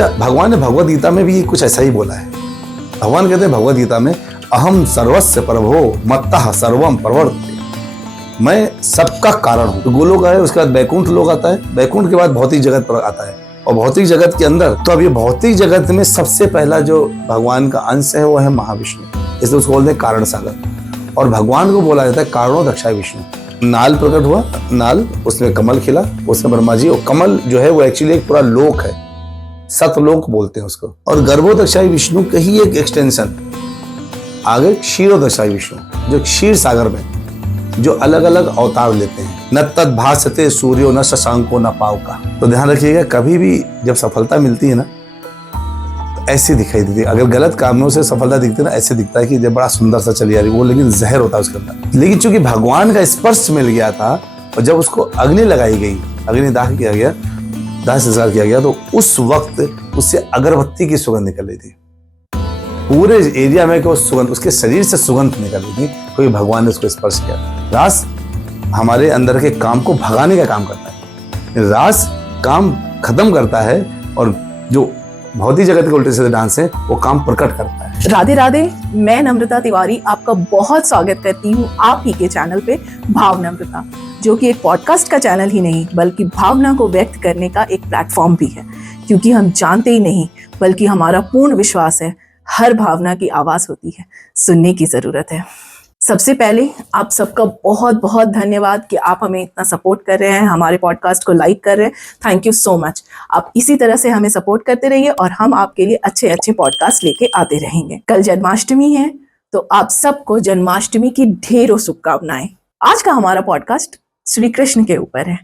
अच्छा, भगवान ने भगवद गीता में भी कुछ ऐसा ही बोला है। भगवान कहते हैं भगवद गीता में, अहम सर्वस्य प्रभो मत्तः सर्वम प्रवर्तते, मैं सबका कारण हूँ। तो गोलोक है, उसके बाद बैकुंठ लोक आता है, बैकुंठ के बाद भौतिक जगत पर आता है, और भौतिक जगत के अंदर तो अब ये भौतिक जगत में सबसे पहला जो भगवान का अंश है वो है महाविष्णु, इसलिए उसको बोलते हैं कारण सागर। और भगवान को बोला जाता है कारणो दक्षाय विष्णु। नाल प्रकट हुआ, नाल, उसमें कमल खिला, उसमें ब्रह्मा जी, और कमल जो है वो एक्चुअली एक पूरा लोक है, सतलोक बोलते हैं उसको। और गर्भोदक्षाई विष्णु का ही एक एक्सटेंशन आगे क्षीरोदक्षाई विष्णु, जो क्षीर सागर में जो अलग अलग अवतार लेते हैं। न तद भासते सूर्यो न शशांको न पावका। तो ध्यान रखिएगा, कभी भी जब सफलता मिलती है ना तो ऐसी दिखाई देती है। अगर गलत काम में उसे सफलता दिखती है ना, ऐसे दिखता है कि जब बड़ा सुंदर सा चली आ रही वो, लेकिन जहर होता है उसके अंदर। लेकिन चूंकि भगवान का स्पर्श मिल गया था, और जब उसको अग्नि लगाई गई, अग्निदाह किया गया, दाह संस्कार किया गया, तो उस वक्त उससे अगरबत्ती की सुगंध निकल रही थी पूरे एरिया में। कि सुगंध उसके शरीर से सुगंध निकल रही थी, क्योंकि भगवान ने उसको स्पर्श किया। रास हमारे अंदर के काम को भगाने का काम करता है, रास काम खत्म करता है, और जो भौतिक जगत के उल्टे सीधे डांस है वो काम प्रकट करता है। राधे राधे, मैं नम्रता तिवारी आपका बहुत स्वागत करती हूँ आप ही के चैनल पे भाव नम्रता, जो कि एक पॉडकास्ट का चैनल ही नहीं बल्कि भावना को व्यक्त करने का एक प्लेटफॉर्म भी है। क्योंकि हम जानते ही नहीं बल्कि हमारा पूर्ण विश्वास है, हर भावना की आवाज होती है, सुनने की जरूरत है। सबसे पहले आप सबका बहुत बहुत धन्यवाद कि आप हमें इतना सपोर्ट कर रहे हैं, हमारे पॉडकास्ट को लाइक कर रहे हैं। Thank you so much. आप इसी तरह से हमें सपोर्ट करते रहिए और हम आपके लिए अच्छे अच्छे पॉडकास्ट लेके आते रहेंगे। कल जन्माष्टमी है, तो आप सबको जन्माष्टमी की ढेरों शुभकामनाएं। आज का हमारा पॉडकास्ट श्री कृष्ण के ऊपर है,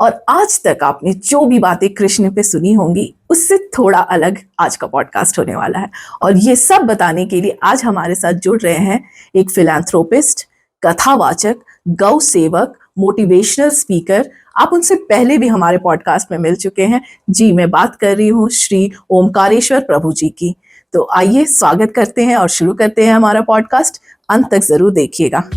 और आज तक आपने जो भी बातें कृष्ण पे सुनी होंगी उससे थोड़ा अलग आज का पॉडकास्ट होने वाला है। और ये सब बताने के लिए आज हमारे साथ जुड़ रहे हैं एक फिलैंथ्रोपिस्ट, कथावाचक, गौ सेवक, मोटिवेशनल स्पीकर। आप उनसे पहले भी हमारे पॉडकास्ट में मिल चुके हैं जी। मैं बात कर रही हूँ श्री ओमकारेश्वर प्रभु जी की। तो आइए स्वागत करते हैं और शुरू करते हैं हमारा पॉडकास्ट। अंत तक जरूर देखिएगा।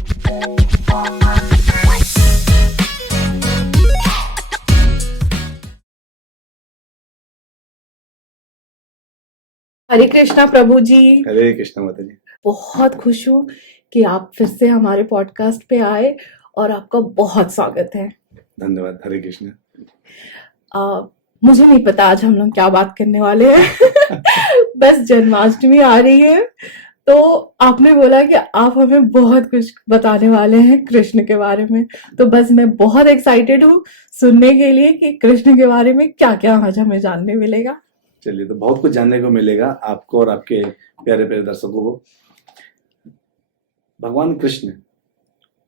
हरे कृष्णा प्रभु जी। हरे कृष्णा माता जी। बहुत खुश हूँ कि आप फिर से हमारे पॉडकास्ट पे आए और आपका बहुत स्वागत है। धन्यवाद। हरे कृष्णा। मुझे नहीं पता आज हम लोग क्या बात करने वाले हैं बस जन्माष्टमी आ रही है, तो आपने बोला कि आप हमें बहुत कुछ बताने वाले हैं कृष्ण के बारे में। तो बस मैं बहुत एक्साइटेड हूँ सुनने के लिए कि कृष्ण के बारे में क्या क्या आज हमें जानने मिलेगा। चलिए, तो बहुत कुछ जानने को मिलेगा आपको और आपके प्यारे प्यारे दर्शकों को। भगवान कृष्ण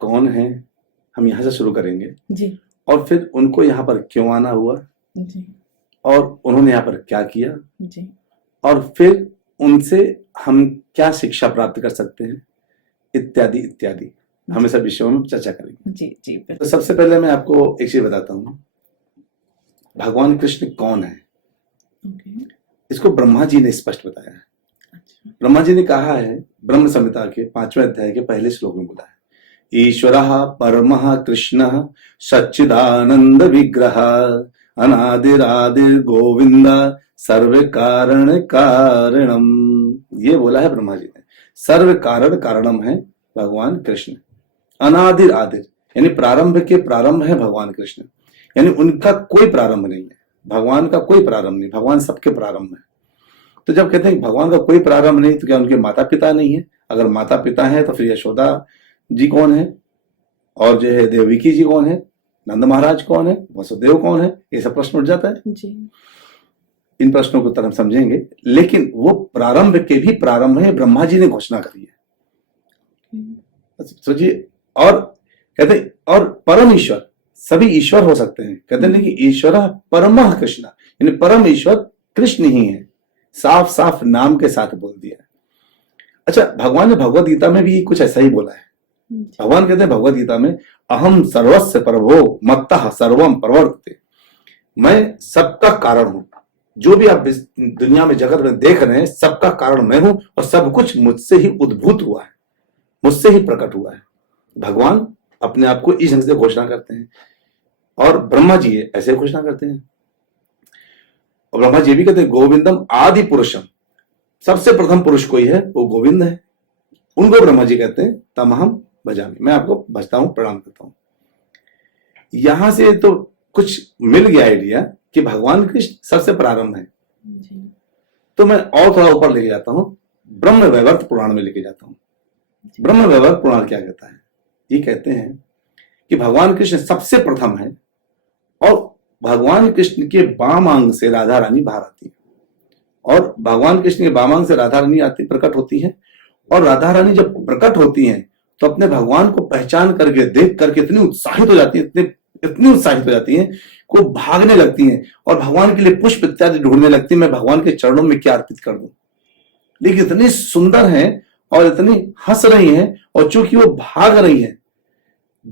कौन है, हम यहाँ से शुरू करेंगे जी। और फिर उनको यहाँ पर क्यों आना हुआ जी। और उन्होंने यहाँ पर क्या किया जी। और फिर उनसे हम क्या शिक्षा प्राप्त कर सकते हैं, इत्यादि इत्यादि हम सब विषयों में चर्चा करेंगे। जी जी। तो सबसे पहले मैं आपको एक चीज बताता हूँ, भगवान कृष्ण कौन है। इसको ब्रह्मा जी ने स्पष्ट बताया है। ब्रह्मा जी ने कहा है, ब्रह्म संहिता के 5वें अध्याय के पहले श्लोक में बोला है, ईश्वरः परमः कृष्णः सच्चिदानंद विग्रह अनादिरादिर गोविंद सर्व कारण कारणम। ये बोला है ब्रह्मा जी ने। सर्व कारण कारणम है भगवान कृष्ण। अनादिर आदिर यानी प्रारंभ के प्रारंभ है भगवान कृष्ण, यानी उनका कोई प्रारंभ नहीं है। भगवान का कोई प्रारंभ नहीं, भगवान सबके प्रारंभ है। तो जब कहते हैं भगवान का कोई प्रारंभ नहीं, तो क्या उनके माता पिता नहीं है? अगर माता पिता है तो फिर यशोदा जी कौन है, और जो है देवकी जी कौन है, नंद महाराज कौन है, वसुदेव कौन है? ये सब प्रश्न उठ जाता है जी। इन प्रश्नों को उत्तर हम समझेंगे, लेकिन वो प्रारंभ के भी प्रारंभ है, ब्रह्मा जी ने घोषणा करी है। सोचिए, और कहते और परम ईश्वर, सभी ईश्वर हो सकते हैं। कहते हैं कि ईश्वर परमः कृष्ण, यानी परम ईश्वर कृष्ण ही है। साफ साफ नाम के साथ बोल दिया। अच्छा, भगवान ने भगवद गीता में भी कुछ ऐसा ही बोला है। भगवान कहते हैं भगवद गीता में, अहम सर्वस्य प्रभो मत्तः सर्वम प्रवर्तते, मैं सबका कारण हूं। जो भी आप इस दुनिया में जगत में देख रहे हैं, सबका कारण मैं हूं, और सब कुछ मुझसे ही उद्भूत हुआ है, मुझसे ही प्रकट हुआ है। भगवान अपने आप को इस ढंग से घोषणा करते हैं, और ब्रह्मा जी ऐसे घोषणा करते हैं। और ब्रह्मा जी भी कहते हैं गोविंदम आदि पुरुषम, सबसे प्रथम पुरुष कोई है वो गोविंद है। उनको ब्रह्मा जी कहते हैं तमहम भजामि, मैं आपको भजता हूं, प्रणाम करता हूं। यहां से तो कुछ मिल गया आइडिया कि भगवान कृष्ण सबसे प्रारंभ है। तो मैं और थोड़ा ऊपर लेके जाता हूं, ब्रह्म वैवर्त पुराण में लेके जाता हूं। ब्रह्म वैवर्त पुराण क्या कहता है? ये कहते हैं कि भगवान कृष्ण सबसे प्रथम है और भगवान कृष्ण के बाम अंग से राधा रानी बाहर आती है, और भगवान कृष्ण के बाम अंग से राधा रानी आती प्रकट होती है। और राधा रानी जब प्रकट होती हैं तो अपने भगवान को पहचान करके देख करके इतनी उत्साहित हो जाती है, इतनी उत्साहित हो जाती हैं को भागने लगती हैं और भगवान के लिए पुष्प इत्यादि ढूंढने लगती हैं, मैं भगवान के चरणों में क्या अर्पित कर दूं। लेकिन इतनी सुंदर हैं और इतनी हंस रही हैं, और चूंकि वो भाग रही हैं,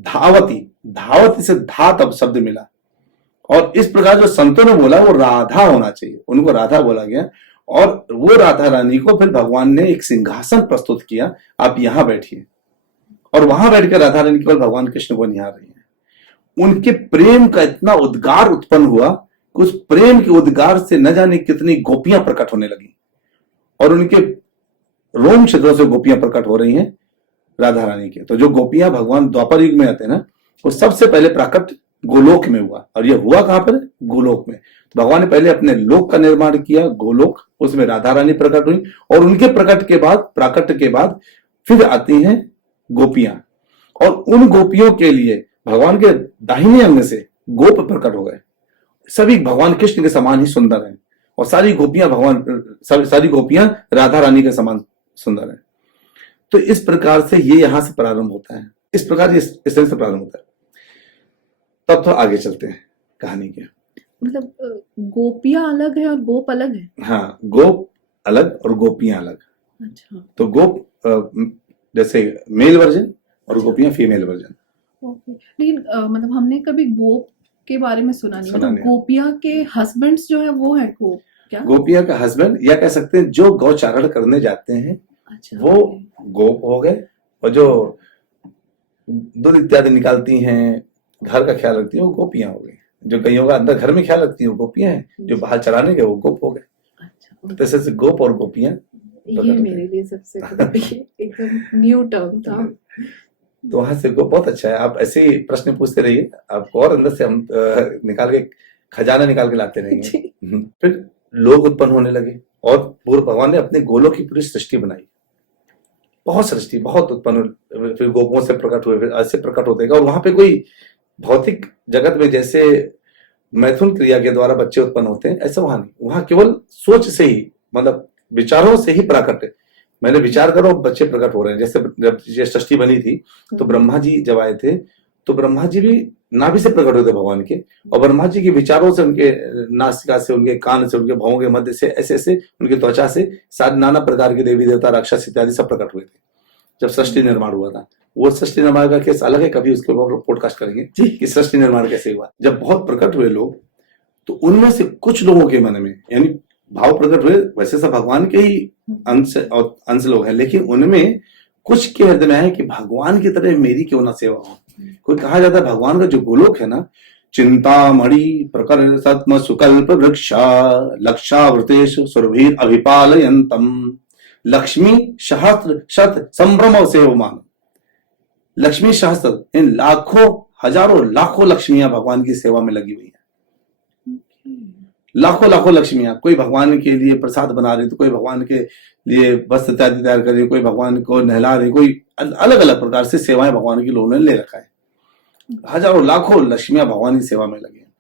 धावती, धावती से धात अब शब्द मिला, और इस प्रकार जो संतों ने बोला वो राधा होना चाहिए, उनको राधा बोला गया। और वो राधा रानी को फिर भगवान ने एक सिंहासन प्रस्तुत किया, आप यहां बैठिए, और वहां बैठकर राधा रानी केवल भगवान कृष्ण को निहार रही है। उनके प्रेम का इतना उद्गार उत्पन्न हुआ कि उस प्रेम के उद्गार से न जाने कितनी गोपियां प्रकट होने लगी, और उनके रोम छिद्रों से गोपियां प्रकट हो रही हैं राधा रानी के। तो जो गोपियां भगवान द्वापर युग में आते हैं ना, वो सबसे पहले प्रकट गोलोक में हुआ, और ये हुआ कहां पर? गोलोक में। तो भगवान ने पहले अपने लोक का निर्माण किया, गोलोक, उसमें राधा रानी प्रकट हुई, और उनके प्रकट के बाद फिर आती हैं गोपियां, और उन गोपियों के लिए भगवान के दाहिने अंग से गोप प्रकट हो गए। सभी भगवान कृष्ण के समान ही सुंदर हैं, और सारी गोपियां राधा रानी के समान सुंदर हैं। तो इस प्रकार से ये यहां से प्रारंभ होता है, इस प्रकार इस तरह से प्रारंभ होता है। तब तो आगे चलते हैं कहानी के। मतलब गोपियां अलग है और गोप अलग है? हाँ, गोप अलग और गोपियां अलग। अच्छा। तो गोप जैसे मेल वर्जन और गोपियां फीमेल वर्जन। ओके। लेकिन मतलब हमने कभी गोप के बारे में सुना नहीं। मतलब गोपियां के हस्बैंड्स जो है वो है गोप क्या? गोपियां का हस्बैंड, या कह सकते हैं जो गौचारण करने जाते हैं, अच्छा, वो गोप हो गए, और जो दूध इत्यादि निकालती हैं, घर का ख्याल रखती है, वो गोपियां हो गई। जो कईयों का अंदर घर में ख्याल रखती है वो गोपियां हैं, जो बाहर चराने गए वो गोप हो गए। अच्छा, तो ऐसे गोप और गोपियां ये मेरे लिए सबसे एकदम न्यू टर्म था। तो वहां से गोप बहुत अच्छा है। आप ऐसे ही प्रश्न पूछते रहिए, आपको और अंदर से हम निकाल के खजाना निकाल के लाते रहेंगे। फिर लोग उत्पन्न होने लगे, और पूर्व भगवान ने अपने गोलों की पूरी सृष्टि बनाई, बहुत सृष्टि, बहुत उत्पन्न। फिर गोपों से प्रकट हुए, फिर ऐसे प्रकट होते गए, और वहां पे कोई भौतिक जगत में जैसे मैथुन क्रिया के द्वारा बच्चे उत्पन्न होते हैं, ऐसा वहां नहीं। वहां केवल सोच से ही, मतलब विचारों से ही प्रकट है। मैंने विचार करो बच्चे प्रकट हो रहे हैं। जैसे जब ये सृष्टि बनी थी तो ब्रह्मा जी जब आए थे, तो ब्रह्मा जी भी नाभि से प्रकट हुए थे भगवान के, और ब्रह्मा जी के विचारों से, उनके नासिका से, उनके कान से, उनके भवों के मध्य से, ऐसे ऐसे उनकी त्वचा से सारे नाना प्रकार के देवी देवता, राक्षस इत्यादि सब प्रकट हुए थे जब सृष्टि निर्माण हुआ था। वो सृष्टि निर्माण का केस अलग है, कभी उसके ऊपर पॉडकास्ट करेंगे कि सृष्टि निर्माण कैसे हुआ। जब बहुत प्रकट हुए लोग, तो उनमें से कुछ लोगों के मन में, यानी भाव प्रकट हुए, वैसे सब भगवान के ही अंश लोग हैं, लेकिन उनमें कुछ के हृदय में है कि भगवान की तरह मेरी क्यों ना सेवा हो। कोई कहा जाता है भगवान का जो गोलोक है ना, चिंतामणि प्रकर सत्म सुकल्प वृक्षा लक्षावृतेश सुरभीर अभिपालयंतम लक्ष्मी सहस्त्र शत संभ्रम सेवमान। लक्ष्मी सहस्त्र, इन लाखों, हजारों, लाखों लक्ष्मियां भगवान की सेवा में लगी हुई है। लाखों लाखों लक्ष्मियां, कोई भगवान के लिए प्रसाद बना रही, तो कोई भगवान के लिए वस्त्र इत्यादि तैयार कर रही, कोई भगवान को नहला रही, कोई अलग अलग प्रकार से सेवाएं भगवान की लोगों ने ले रखा है। हजारों लाखों लक्ष्मियां भगवान की सेवा में लगी हैं।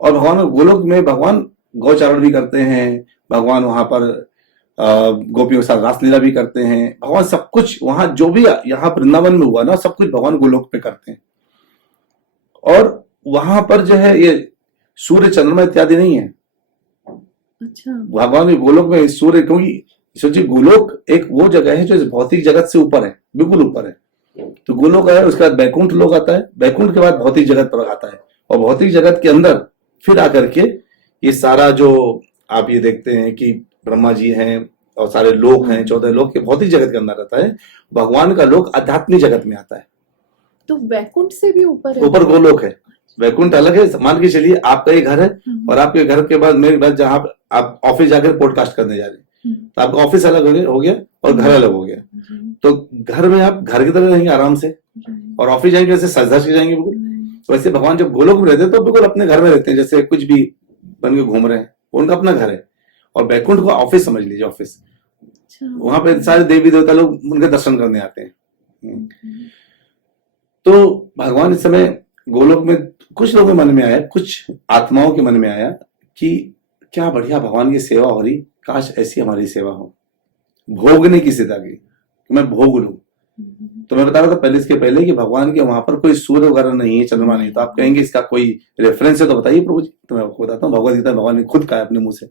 और भगवान गोलोक में भगवान गौचारण भी करते हैं, भगवान वहां पर गोपियों के साथ रासलीला भी करते हैं। भगवान सब कुछ वहां जो भी यहाँ वृंदावन में हुआ ना, सब कुछ भगवान गोलोक पे करते हैं। और वहां पर जो है ये सूर्य चंद्रमा इत्यादि नहीं है। अच्छा। भगवान गोलोक में सूर्य, क्योंकि सोचिए गोलोक एक वो जगह है जो इस भौतिक जगत से ऊपर है, बिल्कुल ऊपर है। तो गोलोक है, उसके बाद बैकुंठ लोक आता है, बैकुंठ के बाद भौतिक जगत पर आता है, और भौतिक जगत के अंदर फिर आकर के ये सारा जो आप ये देखते हैं कि ब्रह्मा जी हैं और सारे लोक हैं, 14 लोक के भौतिक जगत के अंदर रहता है। भगवान का लोक आध्यात्मिक जगत में आता है। तो वैकुंठ से भी ऊपर है? ऊपर गोलोक है, वैकुंठ अलग है। मान के चलिए आपका ये घर है और आपके घर के बाद मेरे बाद जहाँ आप ऑफिस जाकर पॉडकास्ट करने जा रहे हैं, तो आपका ऑफिस अलग हो गया और घर अलग हो गया। तो घर में आप घर की तरह रहेंगे आराम से, और ऑफिस जाएंगे वैसे सज धज के जाएंगे बिल्कुल। वैसे भगवान जब गोलोक में रहते हैं तो बिल्कुल अपने घर में रहते हैं, जैसे कुछ भी बन के घूम रहे हैं, उनका अपना घर है। और वैकुंठ को ऑफिस समझ लीजिए, ऑफिस। वहां पे सारे देवी देवता लोग उनके दर्शन करने आते हैं। तो भगवान इस समय गोलोक में, कुछ लोगों के मन में आया, कुछ आत्माओं के मन में आया कि क्या बढ़िया भगवान की सेवा हो रही, काश ऐसी हमारी सेवा हो, भोगने की सीधा की, कि मैं भोग लूं। तो मैं बता रहा था पहले, इसके पहले, कि भगवान के वहां पर कोई सूर्य वगैरह नहीं है, चंद्रमा नहीं। तो आप कहेंगे इसका कोई रेफरेंस है तो बताइए प्रभु जी। तो मैं आपको बताता हूँ, भगवद गीता भगवान ने खुद कहा अपने मुंह से,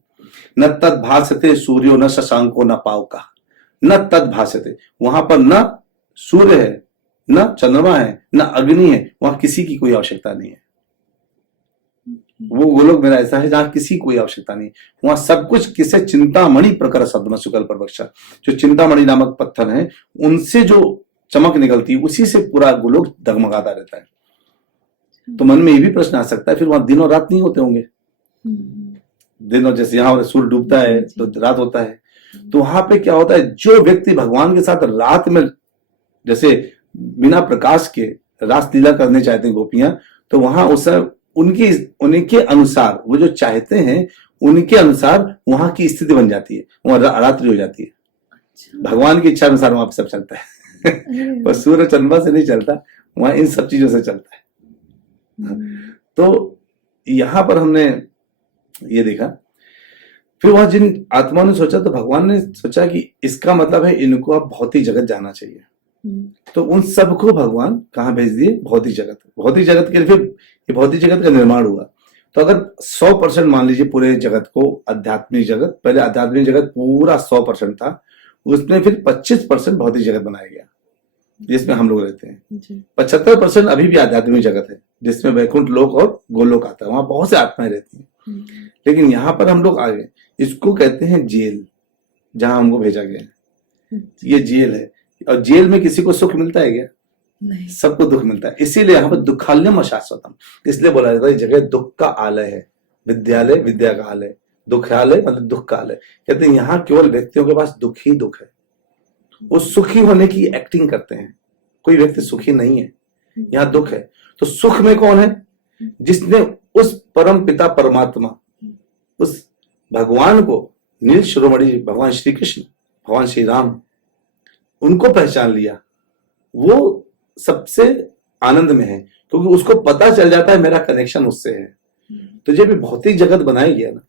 न तद भासते सूर्यो न शशांको न पावका, न तद भासते। वहां पर न सूर्य है, न चंद्रमा है, न अग्नि है, वहां किसी की कोई आवश्यकता नहीं है। वो गोलोक मेरा ऐसा है जहां किसी कोई आवश्यकता नहीं, वहां सब कुछ किसे चिंतामणि प्रकर सदम सुकल पर बख्शा। जो चिंतामणि नामक पत्थर है उनसे जो चमक निकलती है, उसी से पूरा गोलोक डगमगाता रहता है। तो मन में ये भी प्रश्न आ सकता है, फिर वहां दिन और रात नहीं होते होंगे? दिन और, जैसे यहाँ सूर्य डूबता है तो रात होता है, तो वहां पे क्या होता है, जो व्यक्ति भगवान के साथ रात में जैसे बिना प्रकाश के रास लीला करने चाहते हैं गोपियां, तो वहां उस उनके अनुसार वो जो चाहते हैं उनके अनुसार वहां की स्थिति बन जाती है, वहां रात्रि हो जाती है। भगवान की इच्छा अनुसार वहां पे सब चलता है। पर सूर्य चंद्रमा से नहीं चलता, वहां इन सब चीजों से चलता है। तो यहां पर हमने ये देखा। फिर वहां जिन आत्माओं ने सोचा, तो भगवान ने सोचा कि इसका मतलब है इनको अब भौतिक जगत जाना चाहिए। तो उन सबको भगवान कहाँ भेज दिए? भौतिक जगत। भौतिक जगत के लिए फिर ये भौतिक जगत का निर्माण हुआ। तो अगर 100% मान लीजिए पूरे जगत को आध्यात्मिक जगत, पहले आध्यात्मिक जगत पूरा 100% था, उसमें फिर 25% भौतिक जगत बनाया गया जिसमें हम लोग रहते हैं। 75% अभी भी आध्यात्मिक जगत है जिसमें वैकुंठ लोक और गोलोक आता है, वहां बहुत से आत्माएं रहती हैं। लेकिन यहाँ पर हम लोग आ गए, इसको कहते हैं जेल, जहां हमको भेजा गया है। ये जेल है, और जेल में किसी को सुख मिलता है क्या? नहीं, सबको दुख मिलता है। इसीलिए यहाँ पर दुखालयम अशाश्वतम, इसलिए बोला जाता है जगह दुख का आलय है। विद्यालय विद्या का आलय, दुखालय मतलब दुख का आलय। कहते हैं यहाँ केवल व्यक्तियों के पास दुख ही दुख है, वो सुखी होने की एक्टिंग करते हैं। कोई व्यक्ति सुखी नहीं है, यहाँ दुख है। तो सुख में कौन है? जिसने उस परम पिता परमात्मा, उस भगवान को, नील शिरोमणि भगवान श्री कृष्ण, भगवान श्री राम, उनको पहचान लिया, वो सबसे आनंद में है, क्योंकि उसको पता चल जाता है मेरा कनेक्शन उससे है। तो जब भौतिक जगत बनाई गया ना,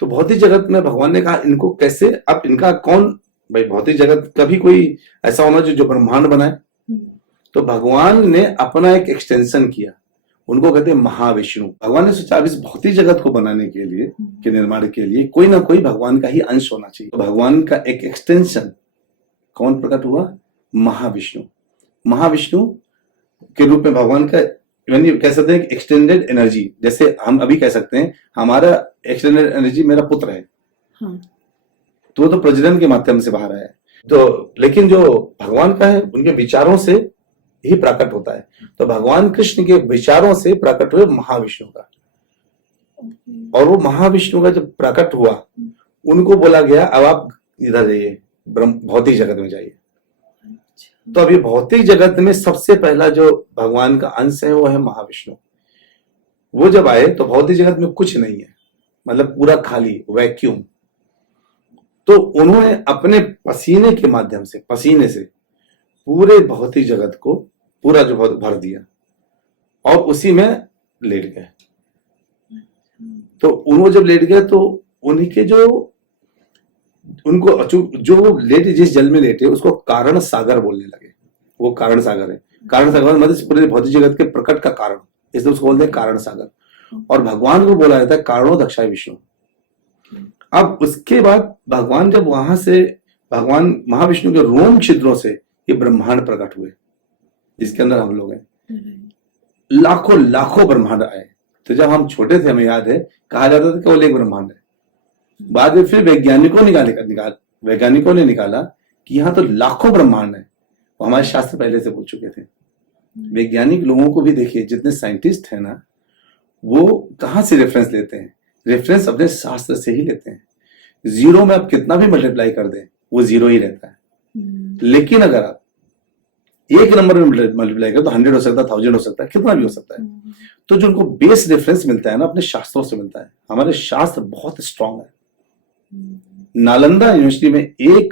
तो भौतिक जगत में भगवान ने कहा इनको कैसे, अब इनका कौन, भाई भौतिक जगत कभी कोई ऐसा होना जो ब्रह्मांड बनाए। तो भगवान ने अपना एक एक्सटेंशन किया, उनको कहते हैं महाविष्णु। भगवान ने सोचा अब इस भौतिक जगत को बनाने के लिए, के निर्माण के लिए कोई ना कोई भगवान का ही अंश होना चाहिए। तो भगवान का एक एक्सटेंशन कौन प्रकट हुआ? महाविष्णु। महाविष्णु के रूप में भगवान का कह सकते हैं एक्सटेंडेड एनर्जी, जैसे हम अभी कह सकते हैं हमारा एक्सटेंडेड एनर्जी मेरा पुत्र है। तो वो तो प्रजनन के माध्यम से बाहर आया है। तो लेकिन जो भगवान का है उनके विचारों से ही प्रकट होता है। तो भगवान कृष्ण के विचारों से प्रकट हुए महाविष्णु का, और वो महाविष्णु का जब प्रकट हुआ, उनको बोला गया अब आप इधर जाइए, भौतिक जगत में जाइए। तो अभी भौतिक जगत में सबसे पहला जो भगवान का अंश है वो है महाविष्णु। वो जब आए तो भौतिक जगत में कुछ नहीं है, मतलब पूरा खाली वैक्यूम। तो उन्होंने अपने पसीने के माध्यम से, पसीने से पूरे भौतिक जगत को पूरा जो भर दिया और उसी में लेट गए। तो उन्होंने जब लेट गए तो उन्हीं के जो उनको जो लेटे, जिस जल में लेटे उसको कारण सागर बोलने लगे। वो कारण सागर है। कारण सागर मतलब पूरे भौतिक जगत के प्रकट का कारण, इसलिए उसको बोलते हैं कारण सागर। और भगवान को बोला जाता है कारणो दक्षाय विष्णु। अब उसके बाद भगवान जब वहां से, भगवान महाविष्णु के रोम छिद्रों से ये ब्रह्मांड प्रकट हुए जिसके अंदर हम लोग हैं। लाखों लाखों ब्रह्मांड आए। तो जब हम छोटे थे हमें याद है कहा जाता था केवल एक ब्रह्मांड है। बाद में फिर वैज्ञानिकों ने निकाला कि यहाँ तो लाखों ब्रह्मांड है। हमारे शास्त्र पहले से बोल चुके थे। वैज्ञानिक लोगों को भी देखिए, जितने साइंटिस्ट है ना, वो कहाँ से रेफरेंस लेते हैं? रेफरेंस अपने शास्त्र से ही लेते हैं। जीरो में आप कितना भी मल्टीप्लाई कर दें वो जीरो ही रहता है, लेकिन अगर आप एक नंबर में मल्टीप्लाई करें तो 100 हो सकता है, 1000 हो सकता है, कितना भी हो सकता है। तो जो उनको बेस रेफरेंस मिलता है ना, अपने शास्त्रों से मिलता है। हमारे शास्त्र बहुत स्ट्रांग है। नालंदा यूनिवर्सिटी में कई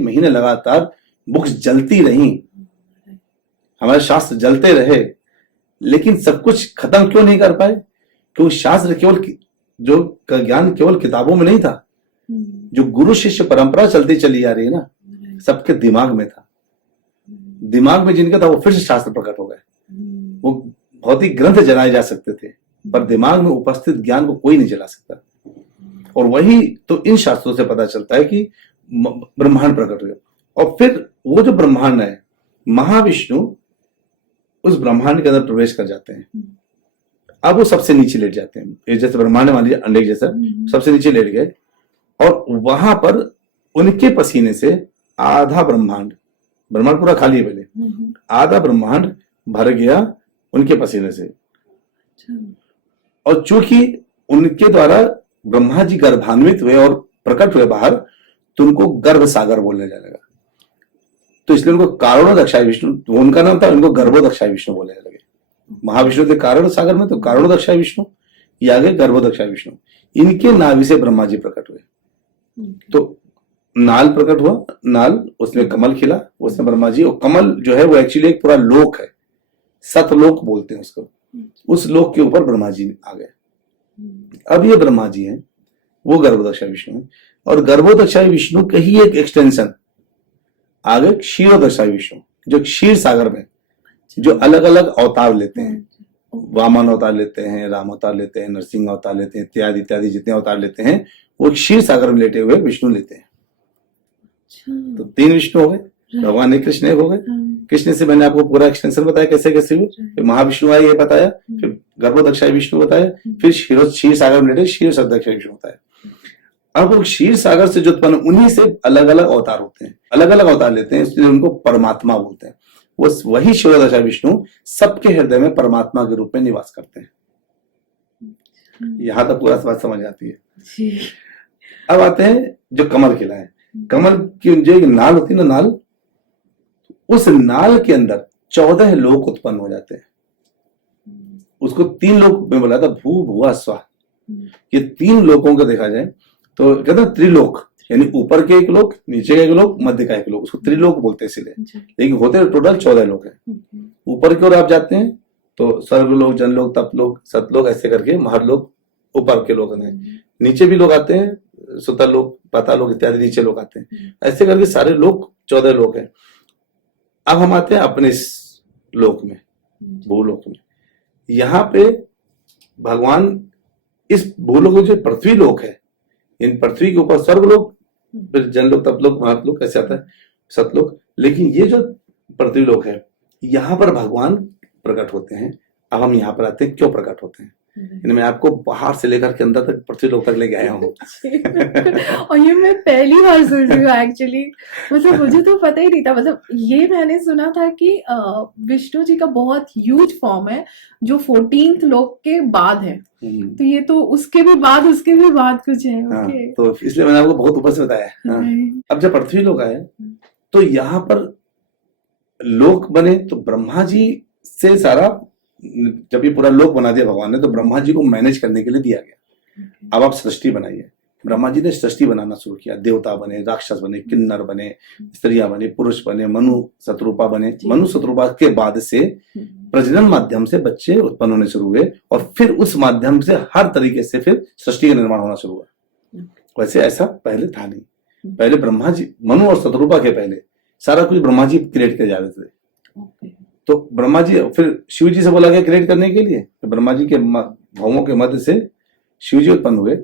महीने लगातार बुक्स जलती रही, हमारे शास्त्र जलते रहे, लेकिन सब कुछ खत्म क्यों नहीं कर पाए? क्योंकि शास्त्र जो ज्ञान केवल किताबों में नहीं था, जो गुरु शिष्य परंपरा चलती चली आ रही है ना, सबके दिमाग में था। दिमाग में जिनका था वो फिर से शास्त्र प्रकट हो गए। वो भौतिक ग्रंथ जलाए जा सकते थे, पर दिमाग में उपस्थित ज्ञान को कोई नहीं जला सकता। और वही तो इन शास्त्रों से पता चलता है कि ब्रह्मांड प्रकट हुए। और फिर वो जो ब्रह्मांड है, महाविष्णु उस ब्रह्मांड के अंदर प्रवेश कर जाते हैं। अब वो सबसे नीचे लेट जाते हैं, जैसे ब्रह्मांड मान लीजिए अंडे जैसा, सबसे नीचे लेट गए और वहां पर उनके पसीने से आधा ब्रह्मांड पूरा खाली है पहले, आधा ब्रह्मांड भर गया उनके पसीने से। और चूंकि उनके द्वारा ब्रह्मा जी गर्भान्वित हुए और प्रकट हुए बाहर, तो उनको गर्भ सागर बोलने लगा। तो इसलिए उनको कारणोदक्षाय विष्णु, उनका नाम था, उनको गर्भोदक्षाय विष्णु बोलने लगे। महाविष्णु थे कारण सागर में, तो कारणोदक्षाय विष्णु, ये आगे गर्भोदक्षाय विष्णु। इनके नाभि से ब्रह्मा जी प्रकट हुए। तो नाल प्रकट हुआ, नाल, उसमें कमल खिला, उसमें ब्रह्मा जी। और कमल जो है वो एक्चुअली एक पूरा लोक है, सतलोक बोलते हैं उसको। उस लोक के ऊपर ब्रह्मा जी आ गए। अब ये ब्रह्मा जी हैं, वो गर्भोदक्षाय विष्णु है। और गर्भोदक्षाय विष्णु का ही एक एक्सटेंशन आगे क्षीरोदक्षाय विष्णु, जो क्षीर सागर में जो अलग अलग अवतार लेते हैं, वामन अवतार लेते हैं, राम अवतार लेते हैं, नरसिंह अवतार लेते हैं, इत्यादि इत्यादि जितने अवतार लेते हैं, वो क्षीर सागर में लेटे हुए विष्णु लेते हैं। तो 3 विष्णु हो गए, भगवान एक कृष्ण हो गए। कृष्ण से मैंने आपको पूरा एक्सटेंशन बताया कैसे कैसे हुए, फिर महाविष्णु आए ये बताया, फिर गर्भोदक्षाय विष्णु बताया, फिर क्षीर सागर में लेटे क्षीर सदक्षाय विष्णु बताया। अब वो क्षीर सागर से जो उत्पन्न, उन्हीं से अलग अलग अवतार होते हैं, अलग अलग अवतार लेते हैं, इसलिए उनको परमात्मा बोलते हैं। वो वही क्षीरोदक्षाय विष्णु सबके हृदय में परमात्मा के रूप में निवास करते हैं। यहां तक पूरा बात समझ आती है। अब आते हैं जो कमल खिला है। कमल की जो एक नाल होती है ना, नाल, उस नाल के अंदर 14 लोक उत्पन्न हो जाते हैं। उसको 3 लोक में बोला था, भू भुआ स्वा। ये 3 लोकों को देखा जाए तो कहते हैं त्रिलोक, यानी ऊपर के एक लोक, नीचे का एक लोक, मध्य का एक लोक, उसको त्रिलोक बोलते हैं इसीलिए। लेकिन होते टोटल 14 लोक है। ऊपर की ओर आप जाते हैं तो स्वर्गलोक, जनलोक, तपलोक, सतलोक, ऐसे करके महरलोक ऊपर के लोग हैं। नीचे भी लोग आते हैं, सुतरलोक, पातालोक इत्यादि नीचे लोग आते हैं। ऐसे करके सारे लोग 14 लोग हैं। अब हम आते हैं अपने इस लोक में, भूलोक में। यहाँ पे भगवान इस भूलोक जो पृथ्वी लोक है, इन पृथ्वी के ऊपर स्वर्गलोक, फिर जनलोक, तपलोक, महतलोक ऐसे आता है, सतलोक। लेकिन ये जो पृथ्वी लोक है, यहाँ पर भगवान प्रकट होते हैं। अब हम यहाँ पर आते हैं, क्यों प्रकट होते हैं। मैं आपको बाहर से लेकर के अंदर तक पृथ्वी लोक तक लेके आया हूँ। और ये मैं पहली बार सुन रही हूँ एक्चुअली। मतलब मुझे तो पता ही नहीं था। मतलब ये मैंने सुना था कि विष्णु जी का बहुत ह्यूज फॉर्म है जो 14th लोक के बाद है। तो ये तो उसके भी बाद कुछ है। हाँ, तो इसलिए मैंने आपको बहुत ऊपर से बताया। हाँ। अब जब पृथ्वी लोक आए तो यहाँ पर लोक बने, तो ब्रह्मा जी से सारा, जब ये पूरा लोक बना दिया भगवान ने, तो ब्रह्मा जी को मैनेज करने के लिए दिया गया। अब आप सृष्टि बनाइए। ब्रह्मा जी ने सृष्टि बनाना शुरू किया। देवता बने, राक्षस बने, किन्नर बने, स्त्रियां बने, पुरुष बने, मनु शत्रुपा बने। मनु शत्रुपा के बाद से प्रजनन माध्यम से बच्चे उत्पन्न होने शुरू हुए, और फिर उस माध्यम से हर तरीके से फिर सृष्टि का निर्माण होना शुरू हुआ। वैसे ऐसा पहले था नहीं। पहले ब्रह्मा जी, मनु और शत्रुपा के पहले सारा कुछ ब्रह्मा जी क्रिएट कर जा रहे थे। तो ब्रह्मा जी, फिर शिव जी से बोला गया क्रिएट करने के लिए। तो ब्रह्मा जी के भौमों के मध्य से शिव जी उत्पन्न हुए।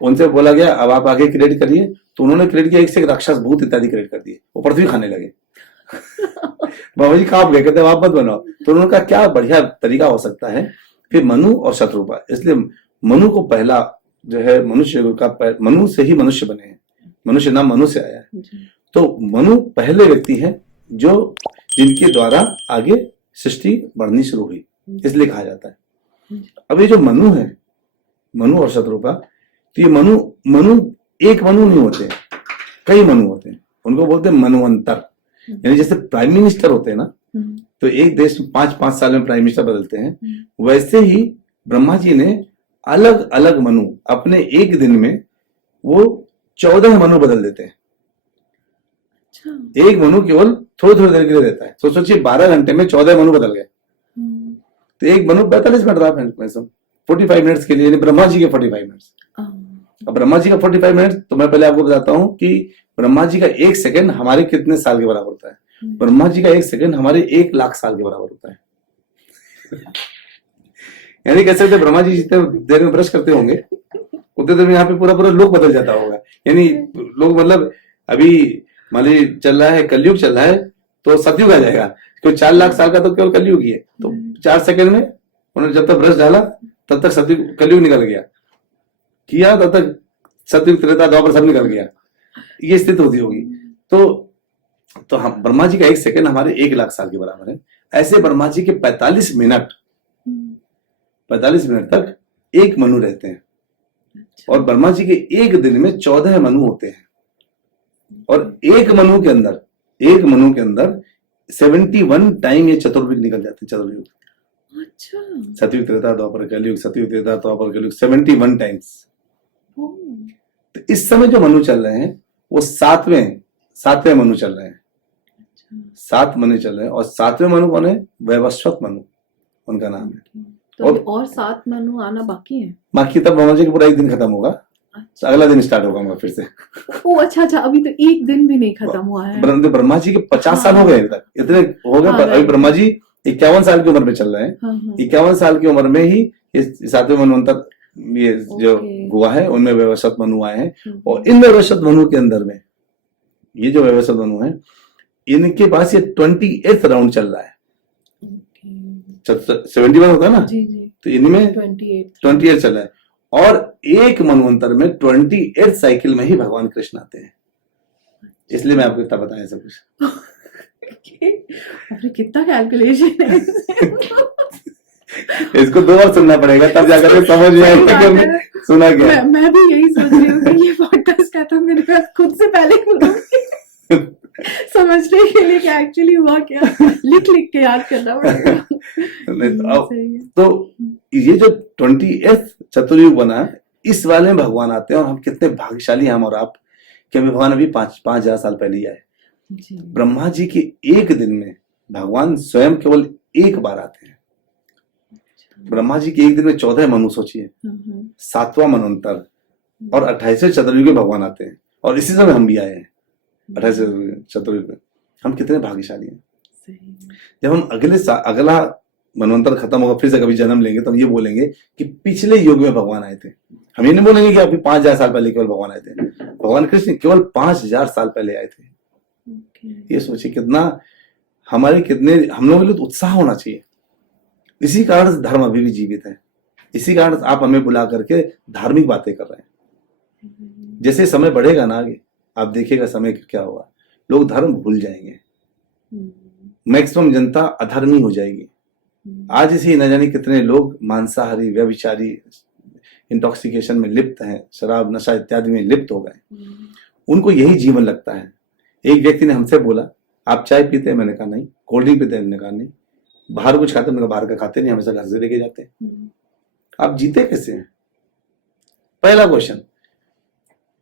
उनसे बोला गया अब आप आगे क्रिएट करिए। तो उन्होंने क्रिएट किया, एक से एक राक्षस भूत इत्यादि क्रिएट कर दिए। वो पृथ्वी खाने लगे। बाबा जी कांप गए, कहते आप मत बनाओ। तो उन्होंने कहा क्या बढ़िया तरीका हो सकता है। फिर मनु और शत्रुपा, इसलिए मनु को पहला जो है मनुष्य का, मनु से ही मनुष्य बने हैं। मनुष्य नाम मनु से आया है। तो मनु पहले व्यक्ति है जो जिनके द्वारा आगे सृष्टि बढ़नी शुरू हुई, इसलिए कहा जाता है। अब ये जो मनु है, मनु और शत्रुपा, तो ये मनु मनु एक मनु नहीं होते, कई मनु होते हैं, उनको बोलते हैं मनुवंतर। यानी जैसे प्राइम मिनिस्टर होते हैं ना, तो एक देश में 5-5 साल में प्राइम मिनिस्टर बदलते हैं, वैसे ही ब्रह्मा जी ने अलग अलग मनु अपने एक दिन में वो 14 मनु बदल देते हैं। एक मनु केवल थोड़ी थोड़ी देर के लिए रहता है, तो सोचिए 12 घंटे में 14 मनु बदल गए। तो एक मनु 45 मिनट रहा, 45 मिनट्स के लिए, यानी ब्रह्मा जी के 45 मिनट्स। अब ब्रह्मा जी का 45 मिनट, तो मैं पहले आपको बताता हूं कि ब्रह्मा जी का 1 सेकंड हमारे कितने साल के बराबर होता है। ब्रह्मा जी का 1 सेकंड हमारे 1 लाख साल के बराबर होता है। यानी कह सकते ब्रह्मा जी जितने देर में ब्रश करते होंगे उतने देर में यहाँ पे पूरा पूरा लोक बदल जाता होगा। यानी लोग, मतलब अभी मान लीजिए चल रहा है, कलयुग चल रहा है, तो सतयुग आ जाएगा, क्योंकि 4 लाख साल का तो केवल कलयुग ही है। तो 4 सेकंड में उन्होंने जब तक ब्रश डाला तब तक सतयुग कलयुग निकल गया, किया तब तक सतयुग त्रेता द्वापर सब निकल गया। ये स्थिति होती होगी। तो हम ब्रह्मा जी का 1 सेकंड हमारे 1 लाख साल के बराबर है। ऐसे ब्रह्मा जी के 45 मिनट तक एक मनु रहते हैं, और ब्रह्मा जी के एक दिन में 14 मनु होते हैं, और एक मनु के अंदर 71 टाइम ये चतुर्युग निकल जाते हैं। चतुर्युग, अच्छा, सतयुग त्रेता द्वापर कलयुग, सतयुग त्रेता द्वापर कलयुग, 71 टाइम्स। तो इस समय जो मनु चल रहे हैं वो सातवें मनु चल रहे हैं। 7 मनु चल रहे हैं, और 7वें मनु कौन है? वैवस्वत मनु उनका नाम है। तो और 7 मनु आना बाकी है। बाकी तब ब्रह्मा जी का पूरा एक दिन खत्म होगा, अगला दिन स्टार्ट होगा फिर से। ओ अच्छा, अभी तो एक दिन भी नहीं खत्म हुआ है। ब्रह्मा जी के 50 साल हो गए अभी तक, इतने हो गए। अभी ब्रह्मा जी 51 साल की उम्र में चल रहे हैं। 51 साल की उम्र में ही ये 7वें मनवंतर ये जो हुआ है, उनमें वैवस्वत मनु आए हैं। और इन वैवस्वत मनु के अंदर में ये जो वैवस्वत मनु है, इनके पास ये 28th राउंड चल रहा है। 71 होता है ना, तो इनमें 28 चल रहा है। और एक मनवंतर में 28th साइकिल में ही भगवान कृष्ण आते हैं। इसलिए मैं आपको इतना बताया सब कुछ। अरे कितना कैलकुलेशन है। इसको 2 बार सुनना पड़ेगा, तब जाकर समझ में आएगा कि हमने सुना क्या। मैं भी यही सोच रही हूँ कि ये पॉडकास्ट खत्म मेरे पास खुद से पहले समझने के लिए कि एक्चुअली हुआ क्या, लिख के याद करना पड़ेगा। तो ये जो 20th चतुर्युग बना, इस वाले में भगवान आते हैं। और हम कितने भाग्यशाली हैं, हम और आप, कि अभी भगवान अभी 5,000 साल पहले ही आए। ब्रह्मा जी के एक दिन में भगवान स्वयं केवल एक बार आते हैं। ब्रह्मा जी के एक दिन में 14 मनु, सोचिए, 7वां मनवंतर, और 28वें चतुर्युग में भगवान आते हैं। और इसी समय हम भी आए हैं 28वें चतुर्युग में। हम कितने भाग्यशाली हैं। जब हम अगला मनवंतर खत्म होगा, फिर से कभी जन्म लेंगे, तो हम ये बोलेंगे कि पिछले युग में भगवान आए थे। हम ये नहीं बोलेंगे कि अभी 5,000 साल पहले केवल भगवान आए थे। भगवान कृष्ण केवल 5,000 साल पहले आए थे। ये सोचिए कितना हम लोगों के लिए तो उत्साह होना चाहिए। इसी कारण से धर्म अभी भी जीवित है। इसी कारण से आप हमें बुला करके धार्मिक बातें कर रहे हैं। जैसे समय बढ़ेगा ना आगे, आप देखिएगा समय क्या होगा, लोग धर्म भूल जाएंगे, मैक्सिमम जनता अधर्मी हो जाएगी। आज इसी न जाने कितने लोग मांसाहारी, व्यभिचारी, इंटॉक्सिकेशन में लिप्त हैं, शराब नशा इत्यादि में लिप्त हो गए। उनको यही जीवन लगता है। एक व्यक्ति ने हमसे बोला, आप चाय पीते हैं? मैंने कहा नहीं। कोल्ड ड्रिंक पीते हैं? मैंने कहा नहीं। बाहर कुछ खाते? मैंने कहा बाहर का खाते नहीं, हमेशा घर से लेके जाते हैं। आप जीते कैसे हैं? पहला क्वेश्चन।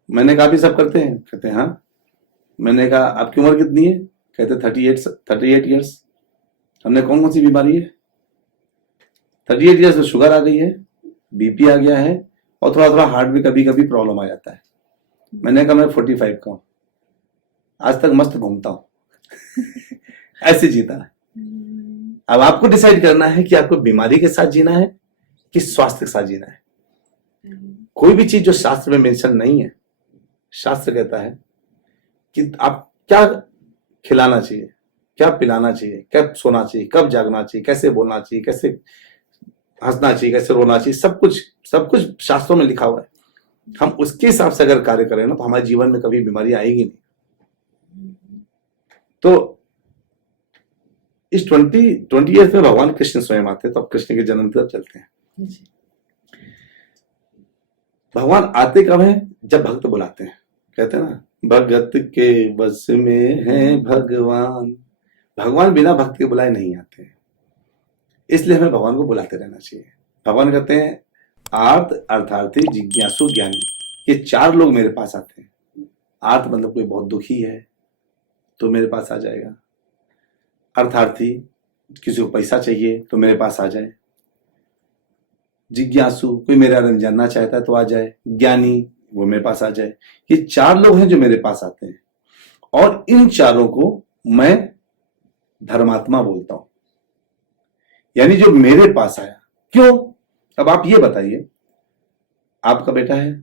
मैंने कहा भी सब करते हैं? कहते हैं हाँ। मैंने कहा आपकी उम्र कितनी है? कहते 38 ईयर्स। हमने कौन सी बीमारी है? 38 ईयर्स में शुगर आ गई है, बीपी आ गया है, और थोड़ा थोड़ा हार्ट में कभी कभी प्रॉब्लम आ जाता है। मैंने कहा मैं 45 का हूं, आज तक मस्त घूमता हूं। ऐसे जीता है। अब आपको डिसाइड करना है कि आपको बीमारी के साथ जीना है कि स्वास्थ्य के साथ जीना है। कोई भी चीज जो शास्त्र में मेंशन नहीं है, शास्त्र कहता है कि आप क्या खिलाना चाहिए, क्या पिलाना चाहिए, कब सोना चाहिए, कब जागना चाहिए, कैसे बोलना चाहिए, कैसे हंसना चाहिए, कैसे रोना चाहिए, सब कुछ शास्त्रों में लिखा हुआ है। हम उसके हिसाब से अगर कार्य करें ना, तो हमारे जीवन में कभी बीमारी आएगी नहीं। तो इस 20 ईयर्स में भगवान कृष्ण स्वयं आते हैं। तो अब कृष्ण के जन्म की तरफ चलते हैं। जी। भगवान आते कब हैं? जब भक्त बुलाते हैं। कहते हैं ना, भगत के बस में है भगवान। भगवान बिना भक्त के बुलाए नहीं आते हैं, इसलिए हमें भगवान को बुलाते रहना चाहिए। भगवान कहते हैं आर्त, अर्थार्थी, जिज्ञासु, ज्ञानी, ये 4 लोग मेरे पास आते हैं। आर्त मतलब कोई बहुत दुखी है तो मेरे पास आ जाएगा। अर्थार्थी, किसी को पैसा चाहिए तो मेरे पास आ जाए। जिज्ञासु, कोई मेरे बारे में जानना चाहता है तो आ जाए। ज्ञानी, वो मेरे पास आ जाए। ये 4 लोग हैं जो मेरे पास आते हैं, और इन 4 को मैं धर्मात्मा बोलता हूं, यानी जो मेरे पास आया। क्यों? अब आप ये बताइए, आपका बेटा है,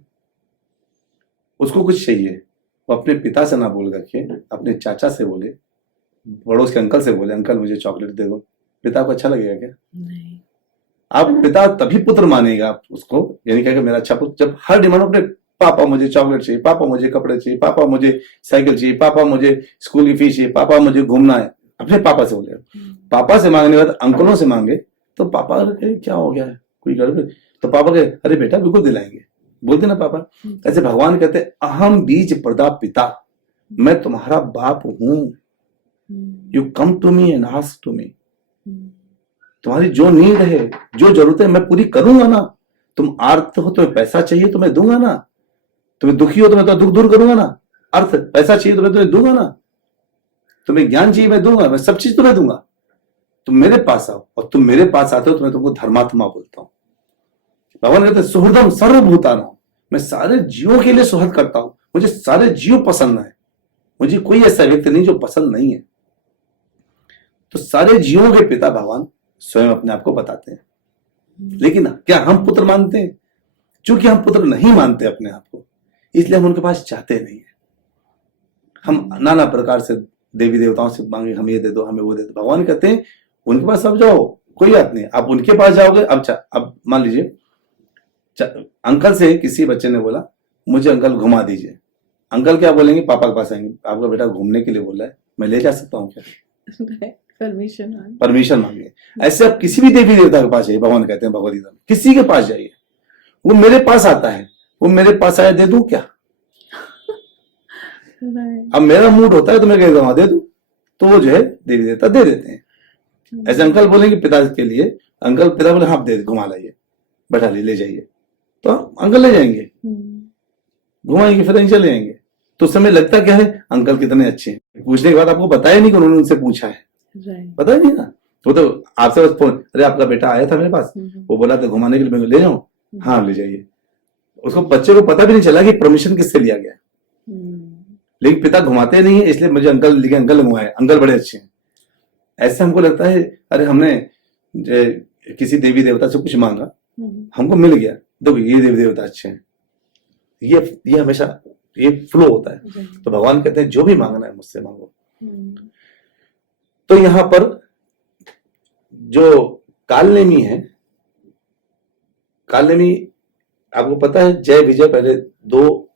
उसको कुछ चाहिए, वो अपने पिता से ना बोल करके अपने चाचा से बोले, पड़ोस के अंकल से बोले, अंकल मुझे चॉकलेट दे दो, पिता को अच्छा लगेगा क्या? नहीं। आप पिता तभी पुत्र मानेगा आप उसको, यानी कहेगा मेरा अच्छा पुत्र, जब हर डिमांड अपने पापा मुझे चॉकलेट चाहिए, पापा मुझे कपड़े चाहिए, पापा मुझे साइकिल चाहिए, पापा मुझे स्कूल की फीस चाहिए, पापा मुझे घूमना है, अपने पापा से बोले। पापा से मांगने के बाद अंकलों से मांगे तो पापा कहे क्या हो गया है, कोई गड़बड़? तो पापा कहे अरे बेटा बिल्कुल दिलाएंगे, बोलते ना पापा। ऐसे भगवान कहते अहम बीज प्रदा पिता, मैं तुम्हारा बाप हूं। You come to me and ask to me. तुम्हारी जो नीड है, जो जरूरत है, मैं पूरी करूंगा ना। तुम आर्त हो, तुम्हें पैसा चाहिए तो मैं दूंगा ना। तुम्हें दुखी हो तो मैं तो दुख दूर करूंगा ना। अर्थ, पैसा चाहिए तो मैं तुम्हें दूंगा ना। तुम्हें ज्ञान चाहिए मैं दूंगा, मैं सब चीज तुम्हें दूंगा। तुम मेरे पास आओ, और तुम मेरे पास आते हो तो मैं तुमको धर्मात्मा बोलता हूं। भगवान कहते सुहृदम सर्वभूतानां, मैं सारे जीवों के लिए सुहृद करता हूं। मुझे सारे जीव पसंद है, मुझे कोई ऐसा व्यक्ति नहीं जो पसंद नहीं है। तो सारे जीवों के पिता भगवान स्वयं अपने आप को बताते हैं। लेकिन क्या हम पुत्र मानते हैं? चूंकि हम पुत्र नहीं मानते अपने आप को, इसलिए हम उनके पास जाते नहीं है। हम नाना प्रकार से देवी देवताओं से मांगे, हम ये दे दो, हमें वो दे दो। भगवान कहते हैं उनके पास अब जाओ, कोई बात नहीं, आप उनके पास जाओगे। अब मान लीजिए अंकल से किसी बच्चे ने बोला मुझे अंकल घुमा दीजिए, अंकल क्या बोलेंगे? पापा के पास आएंगे, आपका बेटा घूमने के लिए बोल रहा है, मैं ले जा सकता हूँ क्या? परमिशन मांगे। ऐसे आप किसी भी देवी देवता के पास जाइए, भगवान कहते हैं भगवद गीता में, किसी के पास जाइए, वो मेरे पास आता है, वो मेरे पास आया दे दूं क्या? अब मेरा मूड होता है तो मैं कहता हूं दे दूं, तो वो जो है देवी देवता दे देते हैं। ऐसे अंकल बोलेंगे पिता के लिए, अंकल पिता बोले हाँ दे घुमा लाइए, बैठा ले जाइए, तो अंकल ले जाएंगे, घुमाएंगे, फिर चले जाएंगे। तो उस समय लगता क्या है अंकल कितने अच्छे हैं। पूछने के बाद आपको बताया नहीं कि उन्होंने उनसे पूछा है, पता नहीं ना। वो तो आपसे बस फोन, अरे आपका बेटा आया था मेरे पास, वो बोला था घुमाने के लिए, मैं ले जाऊं, हाँ ले जाइए। उसको बच्चे को पता भी नहीं चला कि परमिशन किससे लिया गया। लेकिन पिता घुमाते नहीं है, इसलिए मुझे अंकल लेके अंकल घुमाए, अंकल बड़े अच्छे हैं। ऐसे हमको लगता है अरे हमने किसी देवी देवता से कुछ मांगा, हमको मिल गया, देखो ये देवी देवता अच्छे हैं। ये हमेशा ये फ्लो होता है। तो भगवान कहते हैं जो भी मांगना है मुझसे मांगो। तो यहां पर जो कालनेमी है, कालनेमी आपको पता है जय विजय पहले 2,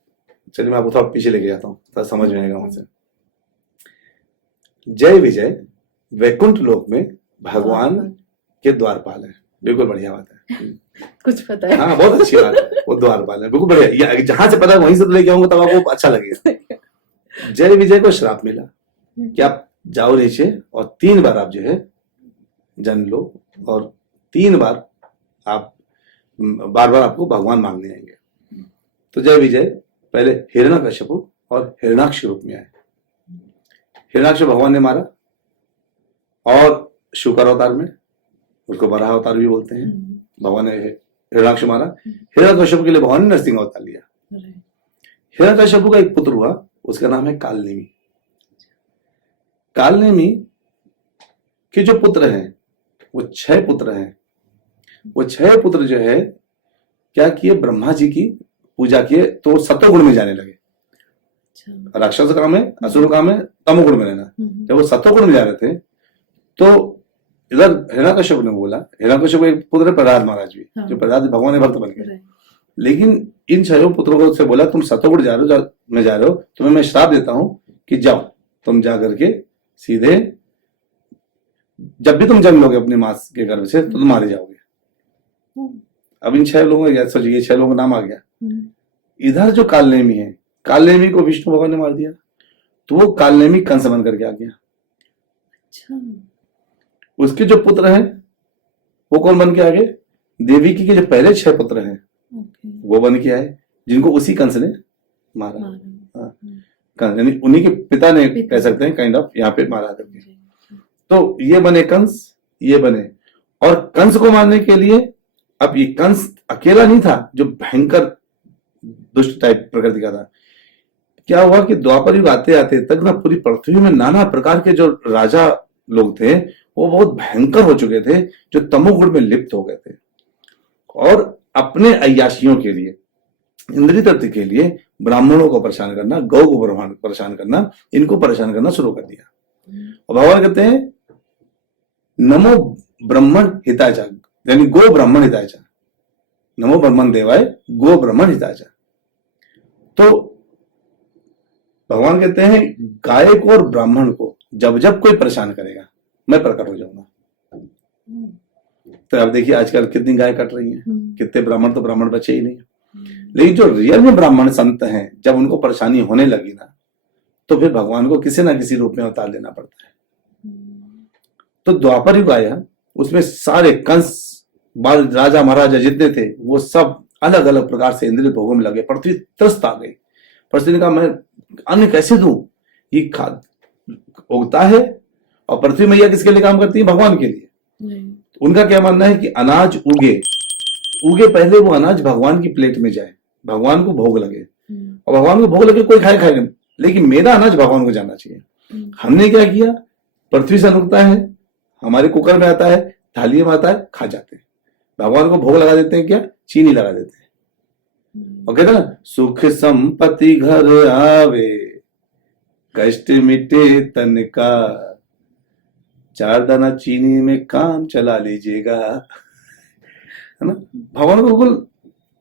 चलिए मैं आपको थोड़ा पीछे लेके जाता हूं, थोड़ा समझ में आएगा वहां से। जय विजय वैकुंठ लोक में भगवान के द्वारपाल है। बिल्कुल बढ़िया बात है, कुछ पता है। हाँ बहुत अच्छी बात है, वो द्वारपाल है, बिल्कुल बढ़िया। जहां से पता है वहीं से तो लेके आऊंगा, तब आपको अच्छा लगेगा। जय विजय को श्राप मिला कि आप जाओ नीचे और 3 बार आप जो है जन्म लो, और 3 बार आप बार बार आपको भगवान मांगने आएंगे। तो जय विजय पहले हिरण्यकश्यप और हिरण्याक्ष रूप में आए। हिरण्याक्ष भगवान ने मारा, और शुक्र अवतार में, उसको वराह अवतार भी बोलते हैं, भगवान ने हिरण्याक्ष मारा। हिरण्यकश्यप के लिए भगवान ने नरसिंह अवतार लिया। हिरण्यकश्यप का एक पुत्र हुआ, उसका नाम है कालनेमी। कालनेमी के जो पुत्र हैं वो 6 पुत्र हैं। वो 6 पुत्र जो है क्या किए, ब्रह्मा जी की पूजा किए, तो सत्वगुण में जाने लगे। राक्षस काम है, असुर काम है तमोगुण में रहना। जब वो सत्वगुण में जा रहे थे तो इधर हिरण्यकश्यप ने बोला, हिरण्यकश्यप एक पुत्र है प्रहलाद महाराज भी, जो प्रहलाद भगवान के भक्त बन गए। लेकिन इन 6 पुत्रों को से बोला तुम सत्वगुण जा रहे हो, तुम्हें मैं श्राप देता हूं कि जाओ तुम जा करके सीधे, जब भी तुम जन्म लोगे अपने मां के गर्भ से तो तुम मारे जाओगे। अब इन 6 लोगों का सोचिए, ये 6 लोगों का नाम आ गया। हम्म, इधर जो कालनेमी है, कालनेमी को विष्णु भगवान ने मार दिया, तो वो कालनेमी कंस बन करके आ गया। अच्छा। उसके जो पुत्र हैं वो कौन बन के आ गए? देवकी के जो पहले 6 पुत्र हैं ओके। वो बन के आए, जिनको उसी कंस ने मारा। मारा। हाँ, यानी उन्हीं के पिता ने पिता। कह सकते हैं काइंड ऑफ यहाँ पे मारा करके। जी। तो ये बने कंस, ये बने। और कंस को मारने के लिए, अब ये कंस अकेला नहीं था जो भयंकर दुष्ट टाइप प्रकृति का था। क्या हुआ कि द्वापर युग आते आते तक ना पूरी पृथ्वी में नाना प्रकार के जो राजा लोग थे वो बहुत भयंकर हो चुके थे, जो तमोगुण में लिप्त हो गए थे, और अपने अय्याशियों के लिए, इंद्रिय तृप्ति के लिए ब्राह्मणों को परेशान करना, गौ को परेशान करना, इनको परेशान करना शुरू कर दिया। और भगवान कहते हैं नमो ब्राह्मण हिताचा, यानी गो ब्राह्मण हिताचा, नमो ब्रह्मण देवाय गो ब्राह्मण हिताचा। तो भगवान कहते हैं गाय को और ब्राह्मण को जब जब कोई परेशान करेगा मैं प्रकट हो जाऊंगा। तो अब देखिए आजकल कितनी गाय कट रही हैं, कितने ब्राह्मण, तो ब्राह्मण बचे ही नहीं। लेकिन जो रियल में ब्राह्मण संत हैं, जब उनको परेशानी होने लगी ना, तो फिर भगवान को किसी ना किसी रूप में अवतार लेना पड़ता है। तो द्वापर युग आया, उसमें सारे कंस, राजा महाराजा जितने थे वो सब अलग अलग प्रकार से इंद्रिय भोगों में लगे। पृथ्वी त्रस्त आ गई। पृथ्वी ने कहा मैं अन्न कैसे दूं, ये खाद उगता है, और पृथ्वी मैया किसके लिए काम करती है? भगवान के लिए। उनका क्या मानना है कि अनाज उगे पहले वो अनाज भगवान की प्लेट में जाए, भगवान को भोग लगे, और भगवान को भोग लगे कोई खाए नहीं, लेकिन मेरा अनाज भगवान को जाना चाहिए। हमने क्या किया, पृथ्वी से उगता है, हमारे कुकर में आता है, थाली में आता है, खा जाते हैं। भगवान को भोग लगा देते हैं, क्या चीनी लगा देते हैं, और कहते ना सुख संपत्ति घर आवे, कष्ट मिटे तन का, 4 दाना चीनी में काम चला लीजिएगा, है ना। भगवान को बिल्कुल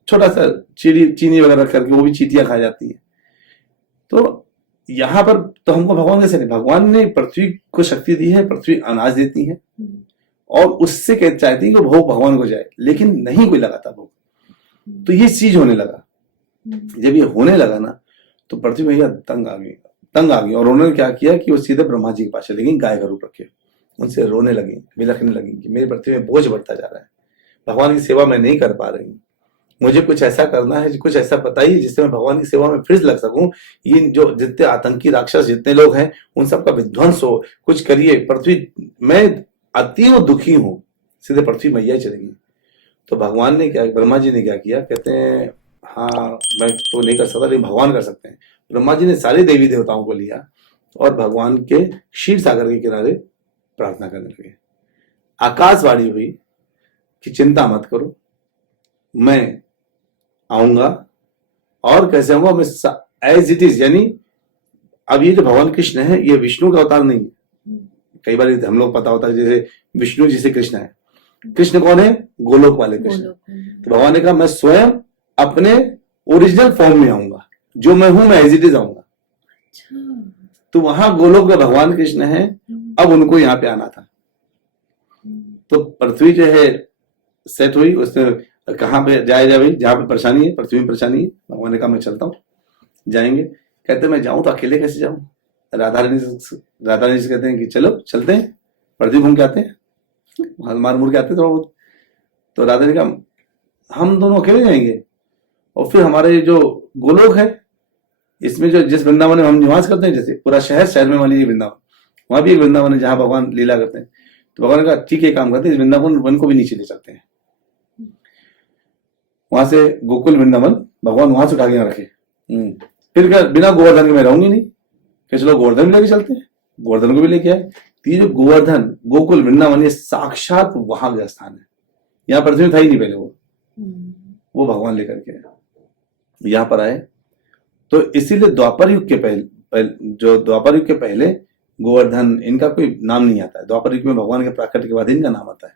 छोटा सा चीनी वगैरह करके वो भी चीटियां खा जाती है। तो यहाँ पर तो हमको भगवान कैसे नहीं, भगवान ने पृथ्वी को शक्ति दी है, पृथ्वी अनाज देती है, और उससे चाहती है कि भोग भगवान को जाए, लेकिन नहीं कोई लगाता भोग। तो ये चीज होने लगा। जब ये होने लगा ना, तो पृथ्वी मैया तंग आ गई, और उन्होंने क्या किया कि वो सीधे ब्रह्मा जी के पास चले गई, गाय का रूप रखे, उनसे रोने लगी, बिलखने लगी कि मेरी पृथ्वी में बोझ बढ़ता जा रहा है, भगवान की सेवा मैं नहीं कर पा रही हूँ, मुझे कुछ ऐसा करना है, कुछ ऐसा बताइए जिससे मैं भगवान की सेवा में फिर लग सकूं। ये जो जितने आतंकी राक्षस जितने लोग हैं उन सबका विध्वंस हो, कुछ करिए। पृथ्वी, मैं अतीव दुखी हूं। सीधे पृथ्वी मैया चलेगी। तो भगवान ने क्या, ब्रह्मा जी ने क्या किया, कहते हैं हाँ मैं तो नहीं कर सकता, लेकिन भगवान कर सकते हैं। ब्रह्मा जी ने सारे देवी देवताओं को लिया और भगवान के क्षीर सागर के किनारे प्रार्थना करने लगे। आकाशवाणी हुई कि चिंता मत करो, मैं आऊंगा, और कैसे आऊंगा, मैं एज इट इज, यानी अब ये जो भगवान कृष्ण है ये विष्णु का अवतार नहीं है। कई बार हम लोग पता होता है जैसे विष्णु जी से कृष्ण है, कृष्ण कौन है? गोलोक वाले कृष्ण। तो भगवान ने कहा मैं स्वयं अपने ओरिजिनल फॉर्म में आऊंगा, जो मैं हूं मैं एज इट इज आऊंगा। तो वहां गोलोक में भगवान कृष्ण है, अब उनको यहाँ पे आना था। तो पृथ्वी जो है सेट हुई, उसने कहाँ पे जाए भाई, जहाँ पे परेशानी है, पृथ्वी में परेशानी है। भगवान ने कहा मैं चलता हूँ, जाएंगे। कहते मैं जाऊं तो अकेले कैसे जाऊं? राधा रानी से कहते हैं कि चलो चलते हैं, पृथ्वी घूम के आते हैं, मार मुड़ के आते हैं थोड़ा बहुत। तो राधा ने कहा हम दोनों अकेले जाएंगे, और फिर हमारे जो गोलोक है इसमें जो जिस वृंदावन में हम निवास करते हैं, जैसे पूरा शहर में वाली वृंदावन, वहां भी एक वृंदावन है जहां भगवान लीला करते हैं। तो भगवान का ठीक है काम करते हैं, इस वृंदावन वन को भी नीचे ले चलते हैं। वहां से गोकुल वृंदावन भगवान वहां से उठा के यहाँ रखे। फिर क्या बिना गोवर्धन के मैं रहूंगी नहीं, कि चलो गोवर्धन भी लेके चलते हैं, गोवर्धन को भी लेके आए। तो ये जो गोवर्धन गोकुल वृंदावन ये साक्षात वहां का स्थान है, यहाँ पृथ्वी में था ही नहीं पहले। वो भगवान लेकर के यहाँ पर आए। तो इसीलिए द्वापर युग के पहले गोवर्धन इनका कोई नाम नहीं आता है। द्वापर युग में भगवान के प्राकट्य के बाद इनका नाम आता है।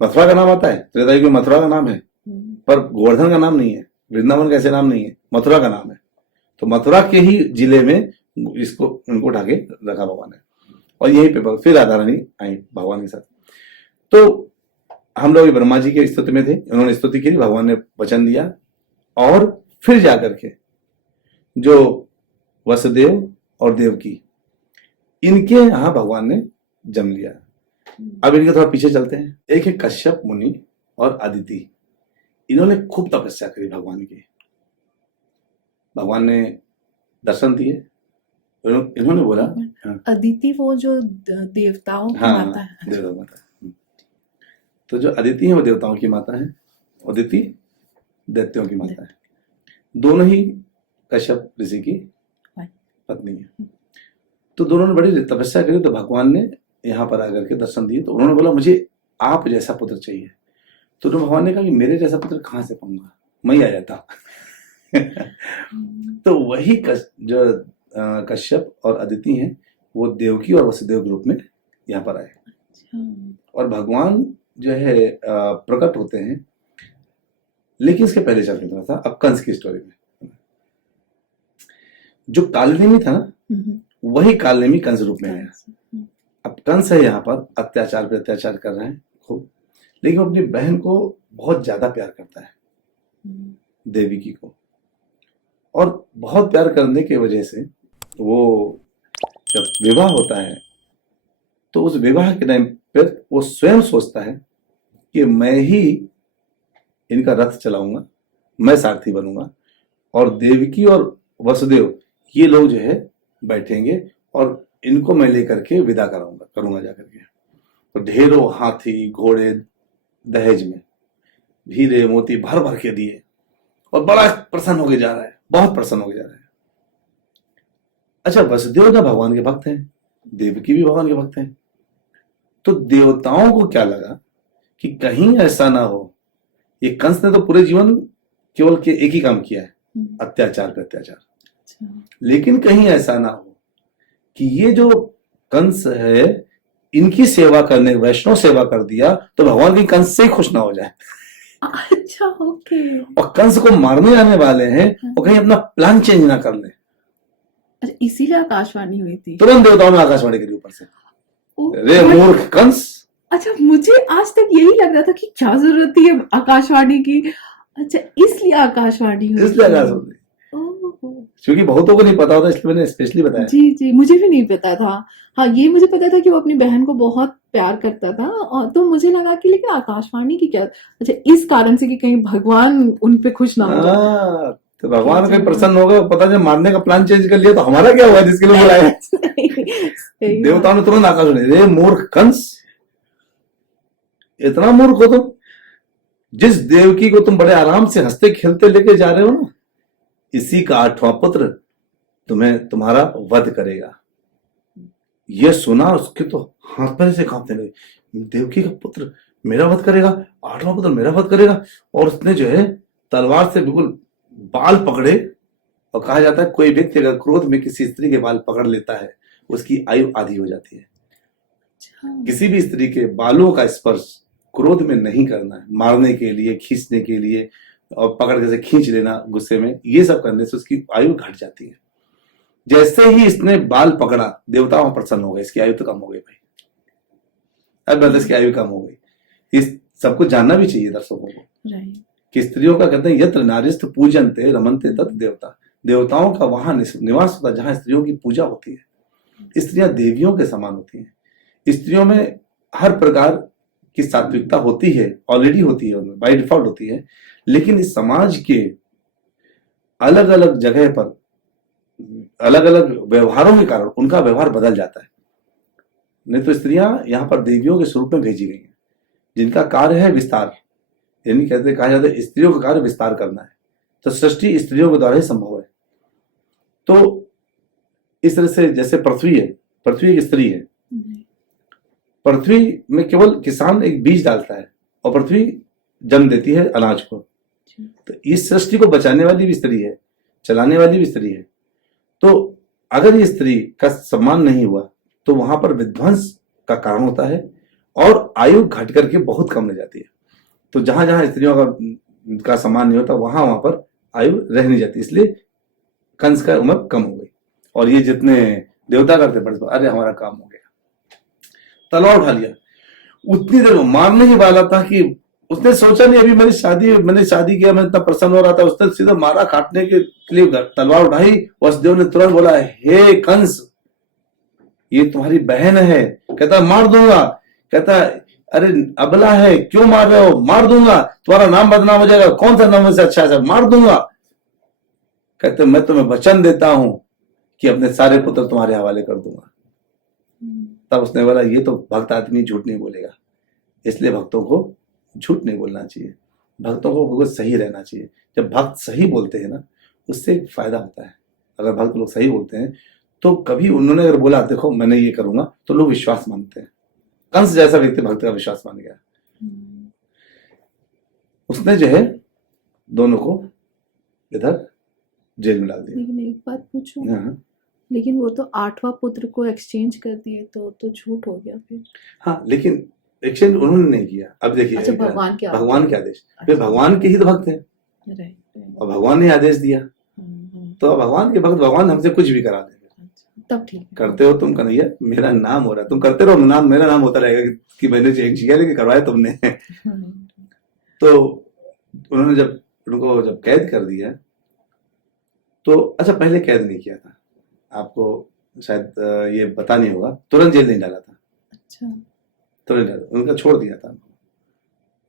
मथुरा का नाम आता है, त्रेता युग में मथुरा का नाम है, पर गोवर्धन का नाम नहीं है। वृंदावन का ऐसे नाम नहीं है, मथुरा का नाम है। तो मथुरा के ही जिले में इसको उनको उठा के रखा भगवान ने, और यहीं पे फिर राधा रानी आई भगवान के साथ। तो हम लोग ब्रह्मा जी के स्तुति में थे, उन्होंने स्तुति की, भगवान ने वचन दिया, और फिर जाकर के जो वसुदेव और देवकी, इनके यहां भगवान ने जन्म लिया। अब इनके थोड़ा पीछे चलते हैं। एक है कश्यप मुनि और अदिति, इन्होंने खूब तपस्या करी भगवान की। भगवान ने दर्शन दिए, इन्होंने बोला, हाँ, अदिति वो जो देवताओं की हाँ, माता है। देवता माता। तो जो अदिति है वो देवताओं की माता है, अदिति दैत्यों की माता है। दोनों ही कश्यप ऋषि की पत्नी है। तो दोनों ने बड़ी तपस्या करी, तो भगवान ने यहाँ पर आकर के दर्शन दिए। तो उन्होंने बोला मुझे आप जैसा पुत्र चाहिए। तो भगवान ने कहा कि मेरे जैसा पुत्र कहाँ से पाऊंगा, मैं ही आ जाता। तो वही जो कश्यप और अदिति हैं, वो देवकी और वसुदेव ग्रुप में यहाँ पर आए। और भगवान जो है प्रकट होते हैं। लेकिन इसके पहले चल रहा था अब कंस की स्टोरी में। जो कालनेमी था ना, वही कालनेमी कंस रूप में आया। अब कंस है यहाँ पर अत्याचार पे अत्याचार कर रहे हैं खूब, लेकिन वो अपनी बहन को बहुत ज्यादा प्यार करता है, देवकी को। और बहुत प्यार करने की वजह से वो जब विवाह होता है, तो उस विवाह के टाइम पर वो स्वयं सोचता है कि मैं ही इनका रथ चलाऊंगा, मैं सारथी बनूंगा, और देवकी और वसुदेव ये लोग जो है बैठेंगे और इनको मैं लेकर के विदा करूंगा जाकर के। तो ढेरों हाथी घोड़े दहेज में, हीरे मोती भर भर के दिए, और बड़ा प्रसन्न होके जा रहा है, बहुत प्रसन्न होके जा रहा है। अच्छा, वसुदेव तो भगवान के भक्त हैं, देवकी भी भगवान के भक्त हैं। तो देवताओं को क्या लगा कि कहीं ऐसा ना हो, ये कंस ने तो पूरे जीवन केवल के एक ही काम किया है, अत्याचार पे अत्याचार। लेकिन कहीं ऐसा ना हो कि ये जो कंस है, इनकी सेवा करने, वैष्णव सेवा कर दिया तो भगवान की कंस से ही खुश ना हो जाए। अच्छा, ओके। और कंस को मारने आने वाले हैं, और कहीं अपना प्लान चेंज ना कर ले। अच्छा, इसीलिए आकाशवाणी हुई थी। तुरंत देवताओं में आकाशवाणी करी ऊपर से, रे मूर्ख कंस। अच्छा, मुझे आज तक यही लग रहा था कि क्या जरूरत थी आकाशवाणी की। अच्छा, इसलिए आकाशवाणी हुई। इसलिए आकाशवाणी, क्योंकि बहुतों को नहीं पता होता, इसलिए मैंने स्पेशली बताया। जी जी, मुझे भी नहीं पता था। हाँ, ये मुझे पता था कि वो अपनी बहन को बहुत प्यार करता था, और तो मुझे लगा कि लेकिन आकाशवाणी की क्या। अच्छा, इस कारण से कि कहीं भगवान उन पे खुश ना हो जाए। तो भगवान कहीं प्रसन्न होगा, पता नहीं मारने का प्लान चेंज कर लिया तो हमारा क्या हुआ जिसके लिए बुलाया। देवताओं ने तुरंत आकाशवाणी, रे मूर्ख कंस, इतना मूर्ख हो तुम, जिस देवकी को तुम बड़े आराम से हंसते खेलते लेके जा रहे हो ना, इसी का 8वां पुत्र तुम्हें तुम्हारा वध करेगा। ये सुना उसके तो हाथ पैर से कांपने लगे, देवकी का पुत्र मेरा वध करेगा, 8वां पुत्र मेरा वध करेगा। और उसने जो है तलवार से बिल्कुल बाल पकड़े, और कहा जाता है कोई व्यक्ति अगर क्रोध में किसी स्त्री के बाल पकड़ लेता है, उसकी आयु आधी हो जाती है। किसी भी स्त्री के बालों का स्पर्श क्रोध में नहीं करना है, मारने के लिए, खींचने के लिए, और पकड़ के से खींच लेना गुस्से में, ये सब करने से उसकी आयु घट जाती है। जैसे ही इसने बाल पकड़ा, देवताओं प्रसन्न हो गए, इसकी आयु तो कम हो गई भाई, अब इसकी आयु कम हो गई। इस सबको जानना भी चाहिए दर्शकों को कि स्त्रियों का कहते हैं यत्र नारीस्थ पूजनते रमनते तत् देवता, देवताओं का वहां निवास होता है जहां स्त्रियों की पूजा होती है। स्त्रियां देवियों के समान होती हैं। स्त्रियों में हर प्रकार की सात्विकता होती है, ऑलरेडी होती है, उनमें बाय डिफॉल्ट होती है। लेकिन इस समाज के अलग अलग जगह पर अलग अलग व्यवहारों के कारण उनका व्यवहार बदल जाता है। नहीं तो स्त्रियां यहाँ पर देवियों के स्वरूप में भेजी गई हैं, जिनका कार्य है विस्तार, यानी कहते कहा जाता है स्त्रियों का कार्य विस्तार करना है। तो सृष्टि स्त्रियों के द्वारा ही संभव है। तो इस तरह से जैसे पृथ्वी है, पृथ्वी एक स्त्री है, पृथ्वी में केवल किसान एक बीज डालता है और पृथ्वी जन्म देती है अनाज को। तो इस सृष्टि को बचाने वाली भी स्त्री है, चलाने वाली भी स्त्री है। तो अगर ये स्त्री का सम्मान नहीं हुआ तो वहां पर विध्वंस का कारण होता है और आयु घट करके बहुत कम रह जाती है। तो जहां जहां स्त्रियों का सम्मान नहीं होता वहां पर आयु रह नहीं जाती। इसलिए कंस का उम्र कम हो गई और ये जितने देवता करते पड़े, अरे हमारा काम हो गया, तलवार उठा लिया उतनी देर में मारने ही वाला था कि उसने सोचा नहीं, अभी मैंने शादी किया, मैं इतना प्रसन्न हो रहा था, उसने सीधा मारा, काटने के लिए तलवार उठाई। वसुदेव ने तुरंत बोला, हे कंस, ये तुम्हारी बहन है। कहता मार दूंगा। कहता अरे अबला है, क्यों मार रहे हो? मार दूंगा, तुम्हारा नाम बदनाम हो जाएगा, कौन सा नाम से अच्छा है, मार दूंगा। कहते मैं तुम्हें वचन देता हूं कि अपने सारे पुत्र तुम्हारे हवाले कर दूंगा। तब उसने बोला, ये तो भक्त आदमी झूठ नहीं बोलेगा, इसलिए भक्तों को झूठ नहीं बोलना चाहिए, भक्तों को बिल्कुल सही रहना चाहिए। जब भक्त सही बोलते हैं ना, उससे एक फायदा होता है। अगर भक्त लोग सही बोलते हैं तो कभी उन्होंने अगर बोला देखो मैंने ये करूंगा, तो लोग विश्वास मानते हैं। कंस जैसा व्यक्ति भक्त का विश्वास मान गया। उसने जो है दोनों को इधर जेल में डाल दिया। लेकिन एक बात पूछूं, हाँ लेकिन वो तो 8वां पुत्र को एक्सचेंज कर दिए, तो झूठ हो गया फिर। हाँ, लेकिन एक्सचेंज उन्होंने नहीं किया। अब देखिए, अच्छा, भगवान के आदेश, फिर भगवान के ही तो भक्त है और भगवान ने आदेश दिया, तो भगवान के भक्त, भगवान हमसे कुछ भी करा देंगे। तब ठीक है। करते हो तुम कन्हैया, मेरा नाम हो रहा है, तुम करते रहो, मेरा नाम होता रहेगा कि मैंने चेंज किया, लेकिन करवाया तुमने। तो उन्होंने जब उनको जब कैद कर दिया, तो अच्छा पहले कैद नहीं किया था, आपको शायद ये पता नहीं होगा, तुरंत जेल नहीं डाला था। अच्छा, तुरंत डाला, उनका छोड़ दिया था,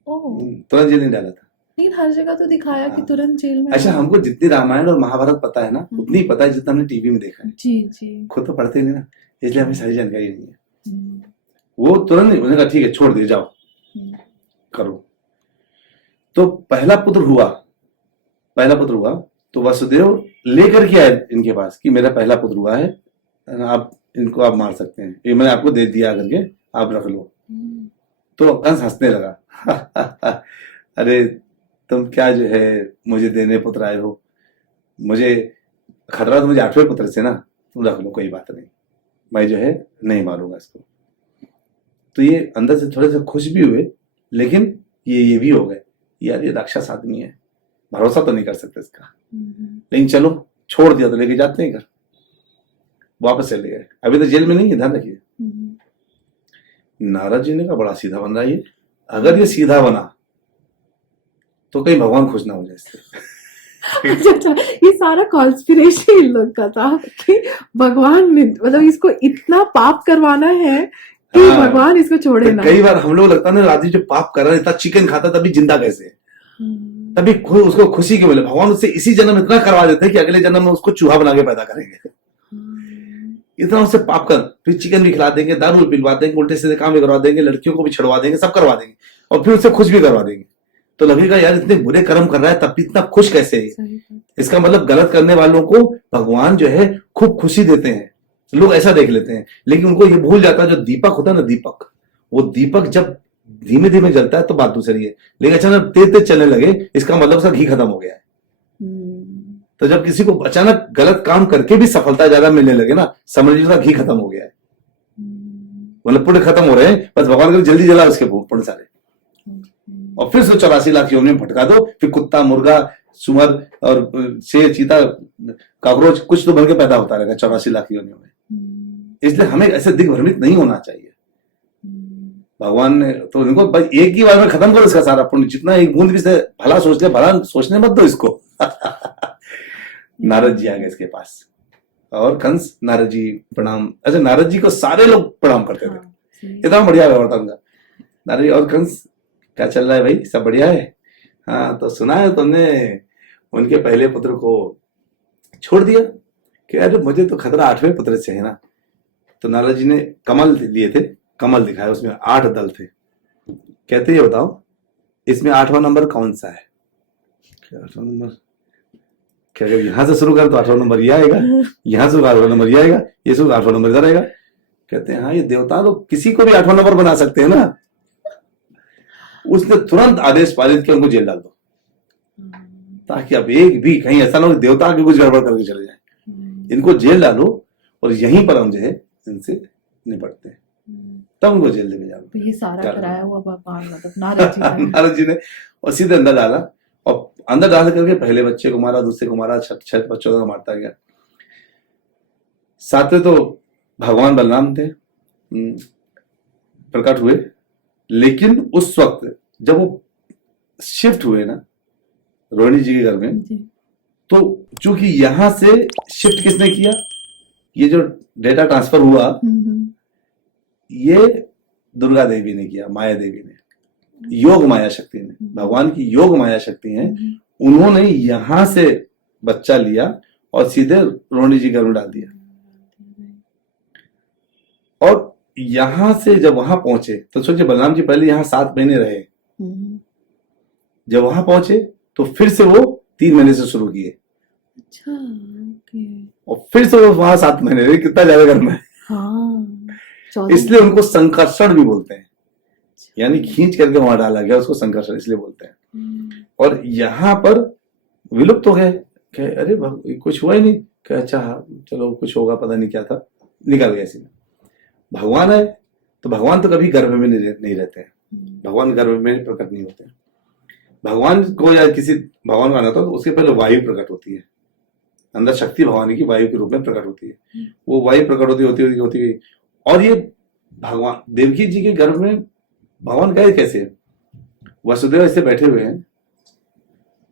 ओह, तुरंत जेल नहीं डाला था। लेकिन हर जगह तो दिखाया कि हाँ। तुरंत जेल में। अच्छा, हमको जितनी रामायण और महाभारत पता है ना, उतनी ही पता है जितना हमने टीवी में देखा है। जी जी। खुद तो पढ़ते नहीं ना, इसलिए हमें सारी जानकारी नहीं है। वो तुरंत नहीं, उन्होंने कहा ठीक है छोड़ दिए, जाओ करो। तो पहला पुत्र हुआ तो वसुदेव लेकर के आए इनके पास कि मेरा पहला पुत्र हुआ है, आप इनको आप मार सकते हैं, ये मैंने आपको दे दिया करके, आप रख लो। तो कंस हंसने लगा। अरे तुम क्या जो है मुझे देने पुत्र आए हो, मुझे खतरा तो मुझे 8वें पुत्र से ना, तुम रख लो, कोई बात नहीं, मैं जो है नहीं मारूंगा इसको। तो ये अंदर से थोड़े से खुश भी हुए, लेकिन ये भी हो गए, यार ये राक्षस आदमी है, भरोसा तो नहीं कर सकते इसका, लेकिन चलो छोड़ दिया तो लेके जाते हैं घर। वापस चले गए, अभी तो जेल में नहीं है, ध्यान रखिए। नारद जी ने कहा बड़ा सीधा बन रहा है ये, अगर ये सीधा बना तो कहीं भगवान खुश ना हो जाए इससे। अच्छा, ये सारा कॉन्स्पिरेशन इन लोग का था कि भगवान ने मतलब इसको इतना पाप करवाना है कि हाँ, भगवान इसको छोड़े ना। कई बार हम लोग लगता है ना, राजी जो पाप कर रहा है, इतना चिकन खाता तभी जिंदा कैसे है, तभी उसको खुशी के मिले, भगवान उससे इसी जन्म इतना करवा देते हैं कि अगले जन्म में उसको चूहा बना के पैदा करेंगे। इतना उससे पाप कर, फिर चिकन भी खिला देंगे, दारू पिलवा देंगे, उल्टे सीधे काम भी करवा देंगे, लड़कियों को भी छुड़वा देंगे, सब करवा देंगे, और फिर उससे खुश भी करवा देंगे। तो लगेगा यार इतने बुरे कर्म कर रहा है तब भी इतना खुश कैसे है। इसका मतलब गलत करने वालों को भगवान जो है खूब खुशी देते हैं, लोग ऐसा देख लेते हैं। लेकिन उनको ये भूल जाता है, जो दीपक होता है ना, दीपक, वो दीपक जब धीमे धीमे जलता है तो बात दूसरी है, लेकिन अचानक तेज तेज चलने लगे, इसका मतलब उसका घी खत्म हो गया है। तो जब किसी को अचानक गलत काम करके भी सफलता ज्यादा मिलने लगे ना, समझ लीजिए उसका घी खत्म हो गया है, मतलब पुण्य खत्म हो रहे हैं, बस भगवान को जल्दी जला उसके पुण्य सारे, और फिर उसको 84 लाख योनियों में भटका दो, फिर कुत्ता, मुर्गा, सुअर और शेर, चीता, काकरोच कुछ तो बन के पैदा होता रहेगा 84 लाख योनियों में। इसलिए हमें ऐसे दिग्भ्रमित नहीं होना चाहिए। भगवान ने तो इनको बस एक ही बार में खत्म करो इसका सारा पुण्य, जितना एक बूंद भी से भला सोच ले, भला सोचने मत दो इसको। नारद जी आ गए इसके पास, और कंस नारद जी प्रणाम, अच्छा नारद जी को सारे लोग प्रणाम करते थे, इतना बढ़िया व्यवहार था उनका। नारद जी और कंस क्या चल रहा है भाई, सब बढ़िया है? हाँ, तो सुना है तुमने उनके पहले पुत्र को छोड़ दिया, कि अरे मुझे तो खतरा 8वें पुत्र से है ना। तो नारद जी ने कमल लिए थे, कमल दिखाया, उसमें 8 दल थे। कहते ये बताओ इसमें 8वां नंबर कौन सा है? 8वां नंबर क्या, अगर यहां से शुरू कर तो 8वां नंबर ये आएगा, यहां से 8वां नंबर ये आएगा, ये शुरू 8वां नंबर इधर आएगा। कहते हैं हाँ, ये देवता तो किसी को भी 8वां नंबर बना सकते हैं ना। उसने तुरंत आदेश पारित किया, उनको जेल डाल दो, ताकि अब एक भी कहीं ऐसा ना हो देवता के कुछ गड़बड़ करके चले जाए। इनको जेल डालो और यहीं पर हम जो है इनसे निपटते हैं, तब उनको जेल में जाओ। ये सारा कराया हुआ भगवान मतलब नारद जी ने और सीधे अंदर डाला, और अंदर डाल करके पहले बच्चे को मारा, दूसरे को मारा, 6 बच्चों को मारता गया। 7वें तो भगवान बलराम थे, प्रकट हुए लेकिन उस वक्त जब वो शिफ्ट हुए ना रोहिणी जी के घर में, जी। तो चूंकि यहां से शिफ्ट किसने किया, ये जो डेटा ट्रांसफर हुआ ये दुर्गा देवी ने किया, माया देवी ने, योग माया शक्ति ने, भगवान की योग माया शक्ति है, उन्होंने यहां से बच्चा लिया और सीधे रोहिणी जी घर में डाल दिया। और यहां से जब वहां पहुंचे तो सोचिए बलराम जी पहले यहां 7 महीने रहे, जब वहां पहुंचे तो फिर से वो 3 महीने से शुरू किए अच्छा, ओके। और फिर से वो वहां 7 महीने रहे। कितना ज्यादा करना है। हाँ, 14 इसलिए उनको संकर्षण भी बोलते हैं, यानी खींच करके वहां डाला गया, उसको संकर्षण इसलिए बोलते हैं। और यहाँ पर विलुप्त हो गए, कहे अरे कुछ हुआ ही नहीं, कहे अच्छा चलो कुछ होगा, पता नहीं क्या था, निकल गए इसी में। भगवान है तो भगवान तो कभी गर्भ में नहीं रहते हैं, भगवान गर्भ में प्रकट नहीं होते हैं। भगवान को या किसी भगवान को आना होता है तो उसके पहले वायु प्रकट होती है, अंदर शक्ति भगवान की वायु के रूप में प्रकट होती है। वो वायु प्रकट होती गई और ये भगवान देवकी जी के गर्भ में भगवान गए कैसे। वसुदेव ऐसे बैठे हुए हैं,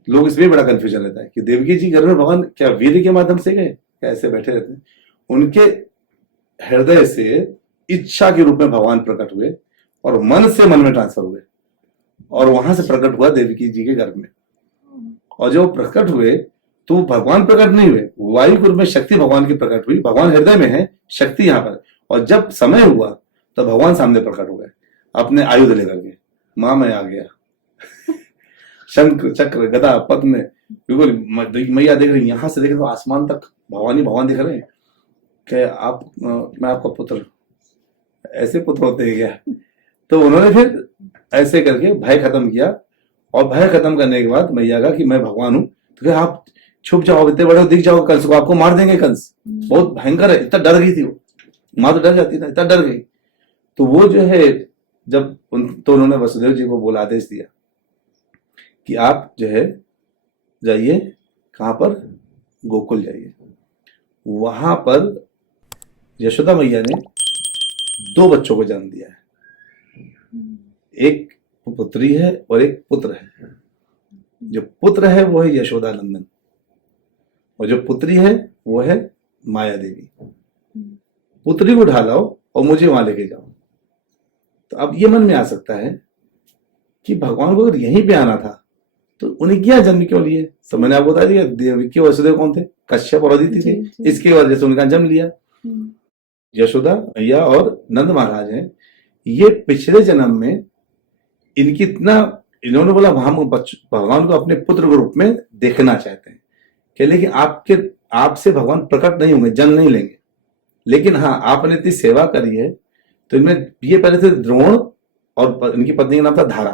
लोग इसमें बड़ा कंफ्यूजन रहता है कि देवकी जी गर्भ में भगवान क्या वीर्य के माध्यम से गए, क्या ऐसे बैठे रहते हैं। उनके हृदय से इच्छा के रूप में भगवान प्रकट हुए और मन से मन में ट्रांसफर हुए और वहां से प्रकट हुआ देवकी जी के गर्भ में। और जब प्रकट हुए तो भगवान प्रकट नहीं हुए, वायु के रूप में शक्ति भगवान की प्रकट हुई। भगवान हृदय में है, शक्ति यहाँ पर। और जब समय हुआ तो भगवान सामने प्रकट हो गए अपने आयुध लेकर के, मां मैं आ गया शंख चक्र गदा पद्म, बिल्कुल मैया देख रही, यहां से देख तो आसमान तक भगवान ही भगवान दिख रहे हैं कि आप मैं आपका पुत्र, ऐसे पुत्र होते हैं क्या। तो उन्होंने फिर ऐसे करके भय खत्म किया और भय खत्म करने के बाद मैया का कि मैं भगवान हूं, तो क्या आप छुप जाओ, इतने बड़े दिख जाओ, कंस को आपको मार देंगे, कंस बहुत भयंकर है। इतना डर गई थी वो, माँ तो डर जाती ना, इतना डर गई। तो वो जो है जब तो उन्होंने वसुदेव जी को बोला, आदेश दिया कि आप जो है जाइए, कहां पर, गोकुल जाइए। वहां पर यशोदा मैया ने 2 बच्चों को जन्म दिया है, एक पुत्री है और एक पुत्र है। जो पुत्र है वो है यशोदा नंदन और जो पुत्री है वो है माया देवी। पुत्री को ढालाओ और मुझे वहां लेके जाओ। तो अब ये मन में आ सकता है कि भगवान को अगर यहीं पे आना था तो उन्हें क्या जन्म क्यों लिए। तो मैंने आपको बता दिया देवकी वसुदेव कौन थे, कश्यप और अदिति थे, इसके वजह से उनका जन्म लिया। यशोदा मैया और नंद महाराज हैं, ये पिछले जन्म में इनकी इन्होंने बोला हम भगवान को अपने पुत्र के रूप में देखना चाहते हैं कि लेकिन आपसे भगवान प्रकट नहीं होंगे, जन्म नहीं लेंगे, लेकिन हाँ आपने इतनी सेवा करी है। तो इनमें ये पहले थे द्रोण और इनकी पत्नी का नाम था धारा।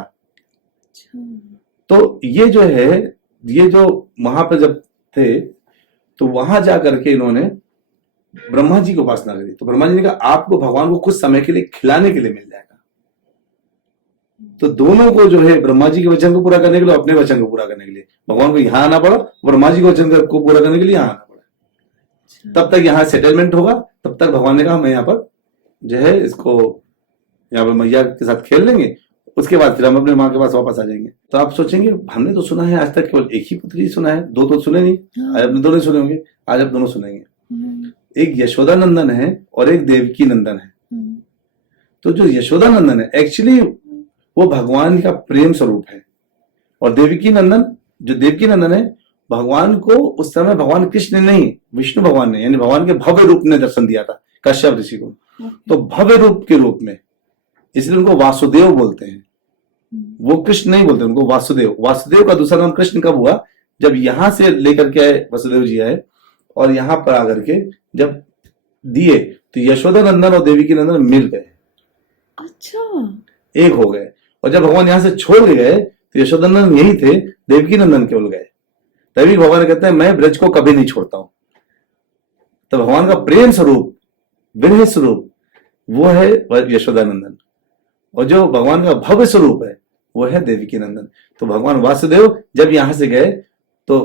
तो ये जो है, ये जो वहां पर जब थे तो वहां जाकर के इन्होंने ब्रह्मा जी की उपासना करी। तो ब्रह्मा जी ने कहा आपको भगवान को कुछ समय के लिए खिलाने के लिए मिल जाएगा। तो दोनों को जो है ब्रह्मा जी के वचन को पूरा करने के लिए, अपने वचन को पूरा करने के लिए भगवान को यहाँ आना पड़ा, ब्रह्मा जी के वचन को पूरा करने के लिए यहाँ आना पड़ा। तब तक यहाँ सेटलमेंट होगा, तब तक भगवान ने कहा मैं यहाँ पर जो है इसको यहाँ पर मैया के साथ खेल लेंगे, उसके बाद फिर हम अपने माँ के पास वापस आ जाएंगे। तो आप सोचेंगे हमने तो सुना है आज तक केवल एक ही पुत्री सुना है, 2 तो सुने नहीं, आज अपने दोनों सुने होंगे, आज आप दोनों सुनेंगे। एक यशोदा नंदन है और एक देवकी नंदन है। तो जो यशोदा नंदन है एक्चुअली वो भगवान का प्रेम स्वरूप है और देवकी नंदन है भगवान को उस समय भगवान कृष्ण ने नहीं, विष्णु भगवान ने, यानी भगवान के भव्य रूप ने दर्शन दिया था कश्यप ऋषि को। तो भव्य रूप के रूप में, इसलिए उनको वासुदेव बोलते हैं, वो कृष्ण नहीं बोलते, उनको वासुदेव। वासुदेव का दूसरा नाम कृष्ण कब हुआ, जब यहां से लेकर के आए वसुदेव जी आए और यहां पर आकर के जब दिए तो यशोदा नंदन और देवी की नंदन मिल गए, अच्छा एक हो गए। और जब भगवान यहां से छोड़ गए तो यशोदा नंदन यही थे, देवकी नंदन केवल गए। तभी भगवान कहते हैं मैं ब्रज को कभी नहीं छोड़ता हूं। तो भगवान का प्रेम स्वरूप, विरह स्वरूप वो है यशोदा नंदन और जो भगवान का भव्य स्वरूप है वो है देवकी नंदन। तो भगवान वासुदेव जब यहां से गए तो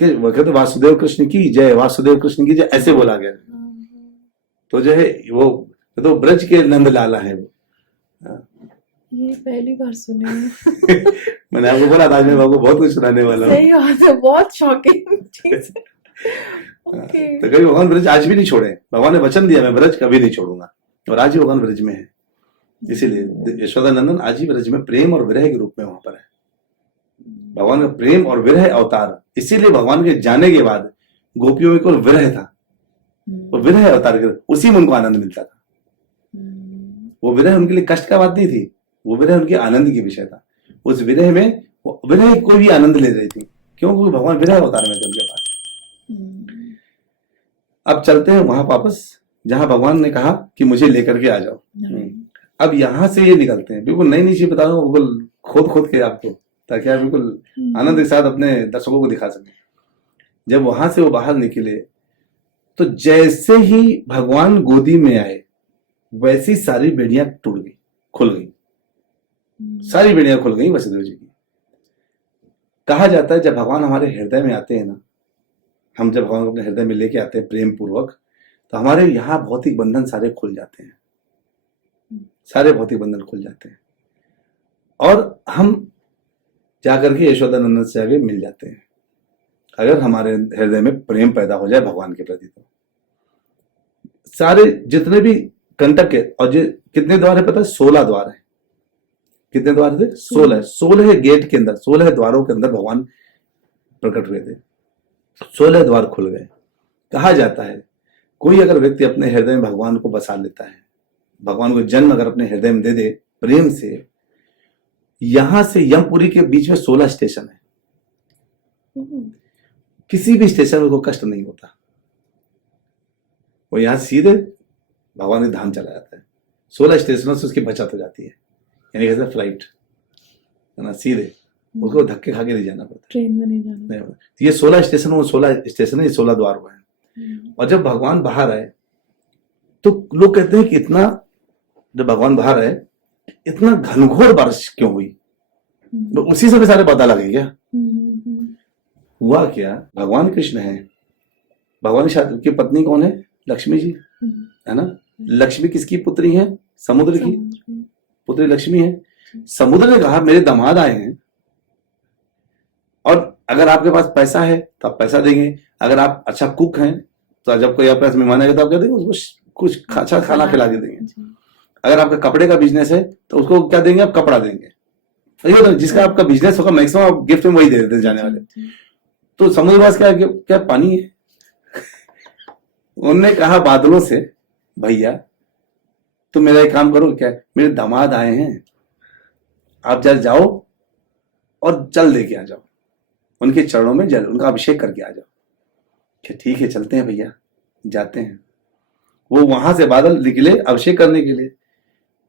वो कहते वासुदेव कृष्ण की जय, वासुदेव कृष्ण की जय, ऐसे बोला गया। तो जो है वो तो ब्रज के नंद लाला है वो। ये पहली बार सुने हैं। मैंने आपको बोला था आज मैं आपको बहुत कुछ सुनाने वाला हूँ। सही बात है, बहुत शॉकिंग चीज है। ओके। तो कभी भगवान ब्रज आज भी नहीं छोड़े। भगवान ने वचन दिया मैं ब्रज कभी नहीं छोड़ूंगा, और आज ही भगवान ब्रज में है। इसीलिए यशोदा नंदन आज ही ब्रज में प्रेम और विरह के रूप में वहां पर है। भगवान का प्रेम और विरह अवतार, इसीलिए भगवान के जाने के बाद गोपियों में कोई विरह था, वो विरह अवतार के उसी में उनको आनंद मिलता था। वो विरह उनके लिए कष्ट का बात नहीं थी, वो विरह उनके आनंद की विषय था। उस विरह में विरह कोई भी आनंद ले रही थी, क्योंकि भगवान विरह अवतार में थे उनके पास। अब चलते हैं वहां वापस जहां भगवान ने कहा कि मुझे लेकर के आ जाओ। अब यहां से ये निकलते हैं, बिल्कुल नई नई चीज बता रहा हूँ, बिल्कुल खोद के आपको, ताकि आप बिल्कुल आनंद के साथ अपने दर्शकों को दिखा सकें। जब वहां से वो बाहर निकले तो जैसे ही भगवान गोदी में आए वैसी सारी बेड़ियां टूट गई, खुल गई, सारी बेड़ियां खुल गई वसुदेव जी की। कहा जाता है जब भगवान हमारे हृदय में आते हैं ना, हम जब भगवान को अपने हृदय में लेके आते हैं प्रेम पूर्वक, तो हमारे यहाँ भौतिक बंधन सारे खुल जाते हैं, सारे भौतिक बंधन खुल जाते हैं, और हम जाकर के यशोदा नंदन से आगे मिल जाते हैं। अगर हमारे हृदय में प्रेम पैदा हो जाए भगवान के प्रति, तो सारे जितने भी कंटक है, और जो कितने द्वार है पता है? 16 द्वार है। कितने द्वार थे? 16 गेट के अंदर, 16 द्वारों के अंदर भगवान प्रकट हुए थे। 16 द्वार खुल गए। कहा जाता है कोई अगर व्यक्ति अपने हृदय में भगवान को बसा लेता है, भगवान को जन्म अगर अपने हृदय में दे दे प्रेम से, यहां से यमपुरी के बीच में 16 स्टेशन है, किसी भी स्टेशन में कोई कष्ट नहीं होता। वो यहां सीधे भगवान के धाम चला जाता है। 16 स्टेशनों से उसकी बचत हो जाती है, यानी कहते हैं फ्लाइट है ना, सीधे उसको धक्के खा के नहीं जाना पड़ता, ट्रेन में नहीं जाना। नहीं होता। ये 16 स्टेशन, वो 16 स्टेशन है, 16 द्वार हुए हैं। और जब भगवान बाहर आए तो लोग कहते हैं कि इतना, जब भगवान बाहर आए इतना घनघोर बारिश क्यों हुई? तो उसी समय सारे पता लगे क्या हुआ क्या? भगवान कृष्ण है, भगवान की पत्नी कौन है? लक्ष्मी जी है ना। लक्ष्मी किसकी पुत्री है? समुद्र की पुत्री लक्ष्मी है। समुद्र ने कहा मेरे दामाद आए हैं, और अगर आपके पास पैसा है तो आप पैसा देंगे, अगर आप अच्छा कुक हैं तो जब कोई आपके पास मेहमान आएगा तो आप क्या देंगे? उसको कुछ अच्छा खाना खिला के देंगे। अगर आपका कपड़े का बिजनेस है तो उसको क्या देंगे? आप कपड़ा देंगे। तो जिसका आपका बिजनेस होगा मैक्सिमम आप गिफ्ट में वही दे देते जाने वाले। तो समुद्र पास क्या पानी है? उन्होंने कहा बादलों से, भैया तुम मेरा एक काम करो, क्या मेरे दामाद आए हैं, आप जरा जाओ और जल लेके आ जाओ, उनके चरणों में जल, उनका अभिषेक करके आ जाओ। क्या ठीक है, चलते हैं भैया, जाते हैं। वो वहां से बादल निकले अभिषेक करने के लिए।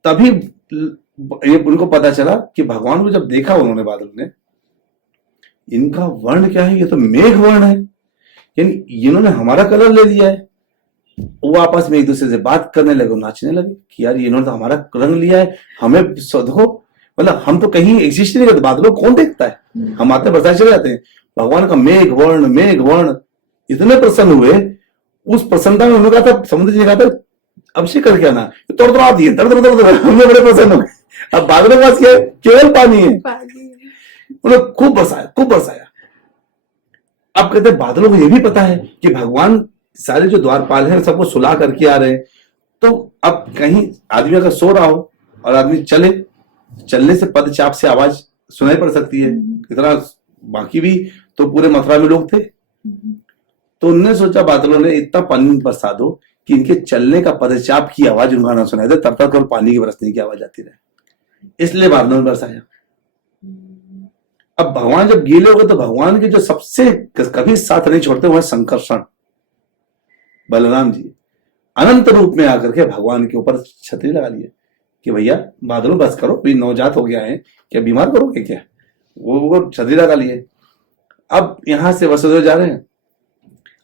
तभी ये उनको पता चला कि भगवान को जब देखा उन्होंने बादल ने, इनका वर्ण क्या है? ये तो मेघ वर्ण है, यानी इन्होंने हमारा कलर ले लिया है। वो आपस में एक दूसरे से बात करने लगे, नाचने लगे कि यार इन्होंने तो हमारा रंग लिया है, हमें देखो, मतलब हम तो कहीं एग्जिस्ट नहीं करते, बादलों को कौन देखता है, हम आते बरसात चले जाते हैं। भगवान का मेघ वर्ण इतने प्रसन्न हुए, उस प्रसन्नता में उन्होंने कहा था, समुद्र जी ने कहा था अभिषेक करके आना, तोड़ दिए, हमने बड़े प्रसन्न हो गए। अब बादलों के पास क्या है? केवल पानी है। उन्होंने खूब बरसाया। अब कहते हैं बादलों को यह भी पता है कि भगवान सारे जो द्वारपाल हैं सबको सुला करके आ रहे हैं। तो अब कहीं आदमी अगर सो रहा हो और आदमी चलने से पदचाप से आवाज सुनाई पड़ सकती है, इतना बाकी भी तो पूरे मथुरा में लोग थे। तो उन्होंने सोचा बादलों ने इतना पानी बरसा दो कि इनके चलने का पदचाप की आवाज उनका ना सुनाई दे, तब तक और पानी की बरसने की आवाज आती रहे, इसलिए बादलों ने बरसाया। अब भगवान जब गीले हो गए तो भगवान के जो सबसे कभी साथ नहीं छोड़ते वो है संकर्षण, बलराम जी अनंत रूप में आकर के भगवान के ऊपर छतरी लगा लिया कि भैया बादलों बस करो, कोई नवजात हो गया है, क्या बीमार करोगे क्या? वो छतरी लगा लिए। अब यहां से वसुदेव जा रहे हैं।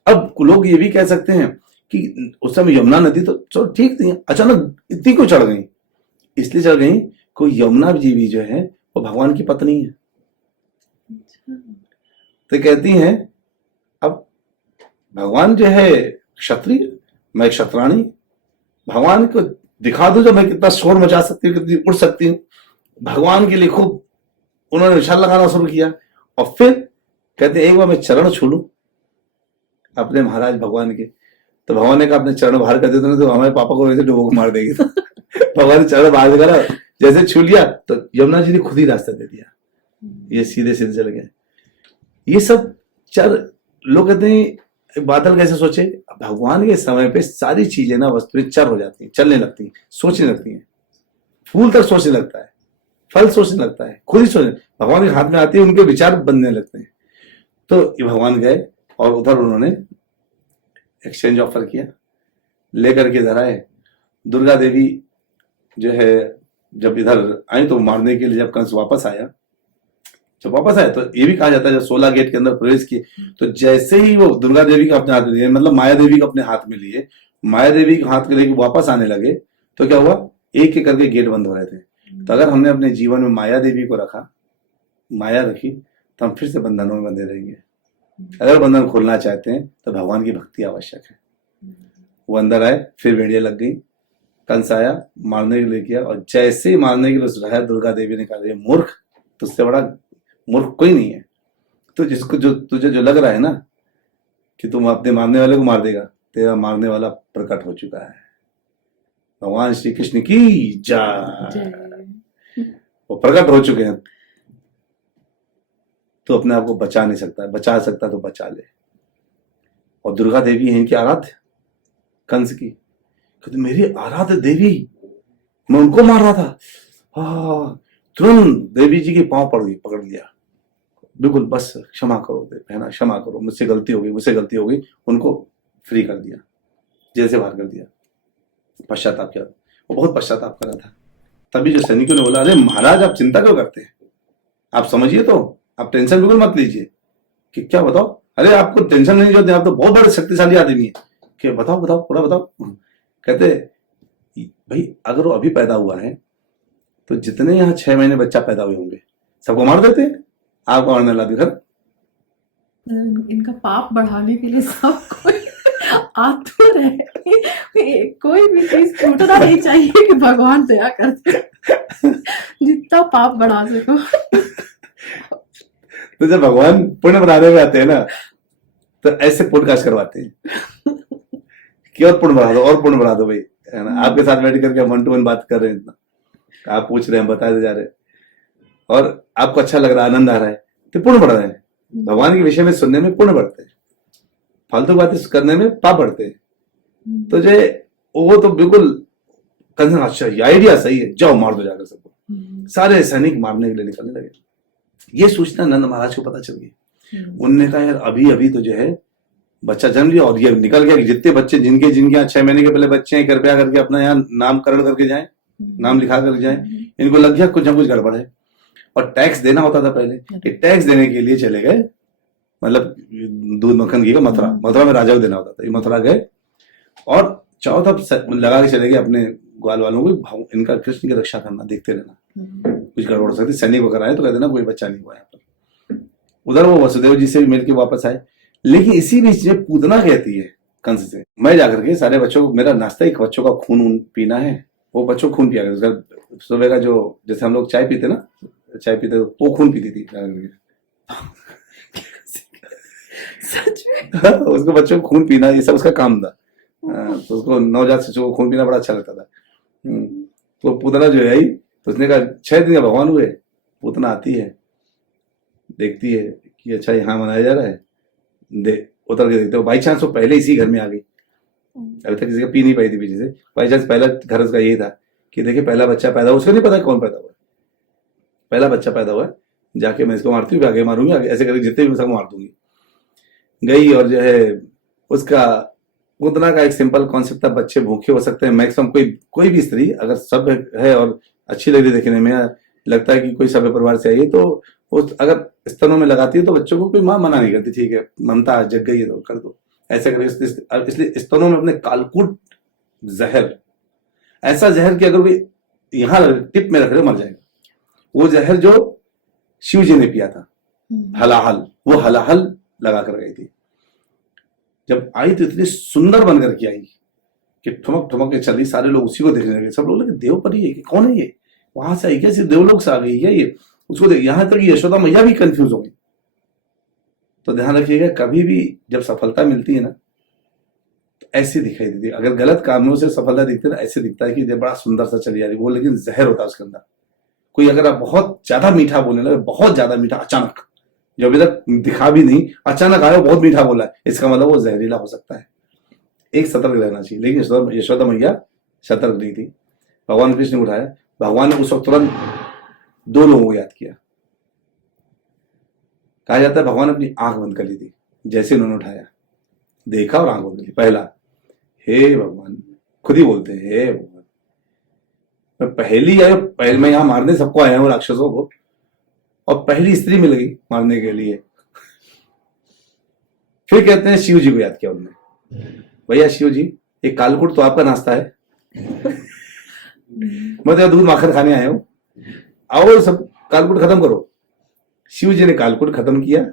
अब लोग ये भी कह सकते हैं कि उस समय यमुना नदी तो चलो ठीक थी, अचानक इतनी क्यों चढ़ गई? इसलिए चढ़ गई कोई यमुना जी भी जो है वो भगवान की पत्नी है। तो कहती हैं अब भगवान जो है क्षत्रिय, मैं क्षत्राणी, भगवान को दिखा दो जो मैं कितना शोर मचा सकती हूँ, कितनी उड़ सकती हूँ। भगवान के लिए खूब उन्होंने निशान लगाना शुरू किया। और फिर कहते एक बार मैं चरण छू लूं अपने महाराज भगवान के, तो भगवान ने कहा अपने चरण बाहर कर देते तो हमारे पापा को वैसे डुबो के मार देगी। तो भगवान ने चरण बाहर करा, जैसे छू लिया तो यमुना जी ने खुद ही रास्ता दे दिया, ये सीधे सीधे चल गए। ये सब चार लोग कहते हैं बादल कैसे सोचे, भगवान के समय पे सारी चीजें ना वस्तुएं चर हो जाती हैं, चलने लगती हैं, सोचने लगती हैं। फूल तक सोचने लगता है, फल सोचने लगता है, खुद ही सोचने, भगवान के हाथ में आती है, उनके विचार बनने लगते हैं। तो ये भगवान गए और उधर उन्होंने एक्सचेंज ऑफर किया, लेकर के इधर आए। दुर्गा देवी जो है जब इधर आई तो मारने के लिए जब कंस वापस आया, तो ये भी कहा जाता है जब 16 गेट के अंदर प्रवेश किए तो जैसे ही वो दुर्गा देवी को अपने हाथ में लिए, मतलब माया देवी को अपने हाथ में लिए, माया देवी के हाथ में लेके वापस आने लगे, तो क्या हुआ, एक एक करके गेट बंद हो रहे थे। तो अगर हमने अपने जीवन में माया देवी को रखा, माया रखी, तो हम फिर से बंधनों में बंधे रहेंगे। अगर बंधन खोलना चाहते हैं तो भगवान की भक्ति आवश्यक है। वो अंदर आए, फिर भेड़िया लग गई, कंस आया मारने के लिए किया, और जैसे ही मारने के लिए रहा, दुर्गा देवी ने कहा मूर्ख, तुझसे बड़ा मूर्ख कोई नहीं है। तो जिसको जो तुझे जो लग रहा है ना कि तुम अपने मारने वाले को मार देगा, तेरा मारने वाला प्रकट हो चुका है। भगवान श्री कृष्ण की जय, वो प्रकट हो चुके हैं। तो अपने आप को बचा नहीं सकता, बचा सकता तो बचा ले। और दुर्गा देवी है इनकी आराध्य, कंस की, कहते मेरी आराध्य देवी, मैं उनको मार रहा था। तुरंत देवी जी के पांव पड़ गई, पकड़ लिया, बिल्कुल बस क्षमा करो बहना, क्षमा करो, मुझसे गलती हो गई। उनको फ्री कर दिया, जेल से बाहर कर दिया। पश्चाताप किया, वो बहुत पश्चाताप कर रहा था। तभी जो सैनिकों ने बोला, अरे महाराज आप चिंता क्यों करते हैं, आप समझिए, तो आप टेंशन बिल्कुल मत लीजिए। कि क्या बताओ, अरे आपको टेंशन नहीं होती, आप तो बहुत बड़े शक्तिशाली आदमी है। कि बताओ पूरा बताओ। कहते भाई अगर वो अभी पैदा हुआ है तो जितने यहाँ 6 महीने बच्चा पैदा हुए होंगे सबको मार देते हैं, आपको मारने ला घर। इनका पाप बढ़ाने के लिए सब कोई आतुर है, कोई भी चीज छूटना नहीं चाहिए कि भगवान दया करते, जितना पाप बढ़ा सको। तो जब भगवान पुण्य बनाने में आते हैं ना, तो ऐसे पॉडकास्ट करवाते हैं कि और पुण्य बढ़ा दो भाई, है ना। आपके साथ बैठ करके हम 1 to 1 बात कर रहे हैं, इतना आप पूछ रहे हैं, बताते जा रहे हैं, और आपको अच्छा लग रहा है, आनंद आ रहा है, तो पुण्य बढ़ रहे हैं। भगवान के विषय में सुनने में पुण्य बढ़ते हैं, फालतू बातें करने में पाप बढ़ते हैं। तो जो वो तो बिल्कुल कंसर्न, अच्छा ये आइडिया सही है, जाओ मार दो जाकर सबको। सारे सैनिक मारने के लिए निकलने लगे। ये सूचना नंद महाराज को पता चल गई। उनने कहा यार अभी तो जो है बच्चा जन्म लिया, और ये निकल गया कि जितने बच्चे जिनके यहाँ 6 महीने के पहले बच्चे हैं, कृपया करके अपना यहाँ नामकरण करके जाएं, नाम लिखा करके जाएं। इनको लग गया कुछ ना कुछ गड़बड़ है। और टैक्स देना होता था पहले, कि टैक्स देने के लिए चले गए, मतलब दूध मक्खन घी का मथुरा में राजा को देना होता था। ये मथुरा गए और चारों तरफ लगा के चले गए अपने ग्वाल वालों को, इनका कृष्ण की रक्षा करना, देखते रहना, कुछ गड़बड़ हो सकती। सैनिक वगैरह आए तो कहते ना कोई बच्चा नहीं हुआ यहाँ पर। उधर वो वसुदेव जी से भी मिलकर वापस आए। लेकिन इसी बीच में पूतना कहती है कंस से, मैं जाकर के सारे बच्चों को, मेरा नाश्ता एक बच्चों का खून पीना है, वो बच्चों को खून पिया गया। उसका सुबह का जो, जैसे हम लोग चाय पीते ना, चाय पीते वो खून पीती थी सच में उसको बच्चों को खून पीना, ये सब उसका काम था। तो उसको नवजात शिशु को खून पीना बड़ा अच्छा लगता था। तो पूतना जो है आई, तो उसने कहा 6 दिन का भगवान हुए। पूतना आती है, देखती है कि अच्छा यहाँ मनाया जा रहा है, उतर के देखते हो, बाई चांस वो पहले इसी घर में आ गई। अभी तक किसी का पी नहीं पाई थी पीछे से, बाई चांस पहला घर उसका यही था कि देखिए पहला बच्चा पैदा हुआ, उसको नहीं पता कौन पैदा हुआ, पहला बच्चा पैदा हुआ, जाके मैं इसको मारती हूँ, आगे मारूंगी, ऐसे करके जितने भी सबको मार दूंगी। गई और जो है उसका उतना का एक सिंपल कॉन्सेप्ट था, बच्चे भूखे हो सकते हैं मैक्सिमम, कोई भी स्त्री अगर सभ्य है और अच्छी लग रही देखने में, लगता है कि कोई सभ्य परिवार से आई है, तो वो अगर स्तनों में लगाती है तो बच्चों को कोई माँ मना नहीं करती, ठीक है ममता जग गई है तो कर दो, ऐसे करके। इसलिए स्तनों में अपने कालकूट जहर, ऐसा जहर कि अगर कोई यहाँ टिप में रख रहे मर जाएगा, वो जहर जो शिव जी ने पिया था, हलाहल, वो हलाहल लगा कर गई थी। जब आई तो इतनी सुंदर बन करके आई कि ठुमक ठुमक के चली, सारे लोग उसी को देखने लगे। सब लोग लगे देव परी है कि कौन है ये, वहां से आई क्या, सिर्फ देवलोक से आ गई क्या ये, उसको देख, यहां तक यशोदा मैया भी कंफ्यूज हो गई। तो ध्यान रखिएगा, कभी भी जब सफलता मिलती है ना तो ऐसे दिखाई देती है। अगर गलत कामों से सफलता दिखती है ना, ऐसे दिखता है कि ये बड़ा सुंदर सा चली जा रही है वो, लेकिन जहर होता है उसके अंदर। कोई अगर आप बहुत ज्यादा मीठा बोलने लगे, बहुत ज्यादा मीठा अचानक, जो अभी तक दिखा भी नहीं, अचानक आया बहुत मीठा बोला है, इसका मतलब वो जहरीला हो सकता है। एक सतर्क रहना चाहिए। लेकिन यशोदा मैया सतर्क नहीं थी। भगवान कृष्ण ने उठाया, भगवान ने उस वक्त तुरंत 2 लोगों को याद किया। कहा जाता है भगवान ने अपनी आंख बंद कर ली थी, जैसे उन्होंने उठाया, देखा और आंख बंद कर ली। पहला, हे भगवान, खुद ही बोलते हैं, हे भगवान मैं पहली आया, पहले मैं यहाँ मारने सबको आया हूँ, राक्षसों को, और पहली स्त्री मिल गई मारने के लिए। फिर कहते हैं शिव जी को याद किया उन्होंने, भैया शिव जी, ये कालकूट तो आपका नाश्ता है, मैं तो दूध माखन खाने आया हूँ, आओ सब कालकूट खत्म करो। शिव जी ने कालकूट खत्म किया,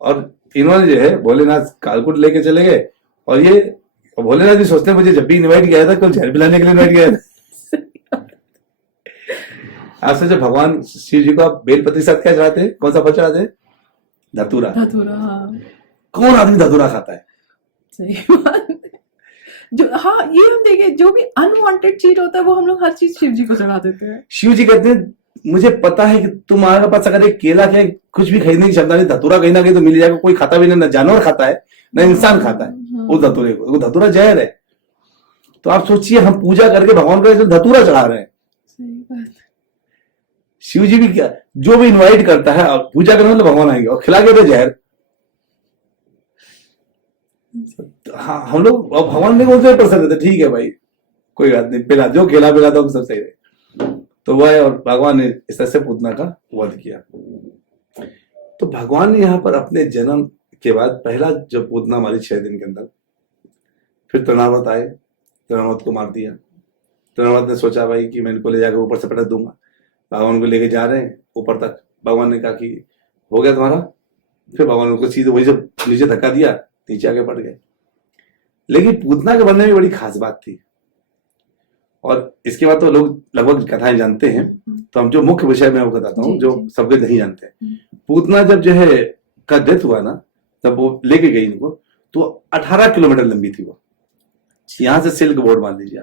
और इन्होंने जो है भोलेनाथ कालकूट लेके चले गए। और ये भोलेनाथ भी सोचते हैं मुझे जब भी इनवाइट किया था कल जहर पिलाने के लिए इनवाइट किया था। आप सोचो भगवान शिव जी को आप बेलपत्री साथ क्या चढ़ाते हैं, कौन सा फल चढ़ाते हैं, धतूरा। धतूरा, हाँ कौन आदमी धतूरा खाता है? सही बात है। जो हाँ ये हम देखें, जो भी अनवांटेड चीज होता है वो हम लोग हर चीज शिव जी को चढ़ा देते हैं। शिव जी कहते हैं मुझे पता है कि तुम्हारे पास अगर एक केला क्या कुछ भी खरीदने की क्षमता नहीं, धतूरा कहीं ना कहीं तो मिल जाएगा। कोई खाता भी नहीं, ना जानवर खाता है ना इंसान खाता है वो धतूरे को, वो धतूरा जहर है। तो आप सोचिए हम पूजा करके भगवान को धतूरा चढ़ा रहे हैं। सही बात। शिव जी भी क्या, जो भी इनवाइट करता है और पूजा करने वाले भगवान आएंगे और खिला के दे जहर। हाँ हम लोग भगवान ने कौन से प्रसन्न रहते, ठीक है भाई कोई बात नहीं, पिला जो खिला पिला तो सब सही रहे। तो वह और भगवान ने इस तरह से पूतना का वध किया। तो भगवान ने यहाँ पर अपने जन्म के बाद पहला जब पूतना मारी 6 दिन के अंदर, फिर तृणावत आए, तृणावत को मार दिया। तृणावत ने सोचा भाई कि मैं इनको ले जाकर ऊपर से पटक दूंगा। भगवान को लेके जा रहे हैं ऊपर तक, भगवान ने कहा कि हो गया तुम्हारा। फिर भगवान ने उनको सीधे वही जब नीचे धक्का दिया, नीचे आके पड़ गए। लेकिन पूतना के बनने में बड़ी खास बात थी, और इसके बाद तो लोग लगभग कथाएं जानते हैं। तो हम जो मुख्य विषय में वो बताता हूँ जो सबके नहीं जानते हैं। पूतना जब जो है का डेथ हुआ ना, तब वो लेके गई इनको, तो 18 किलोमीटर लंबी थी वो। यहां से सिल्क बोर्ड मान लीजिए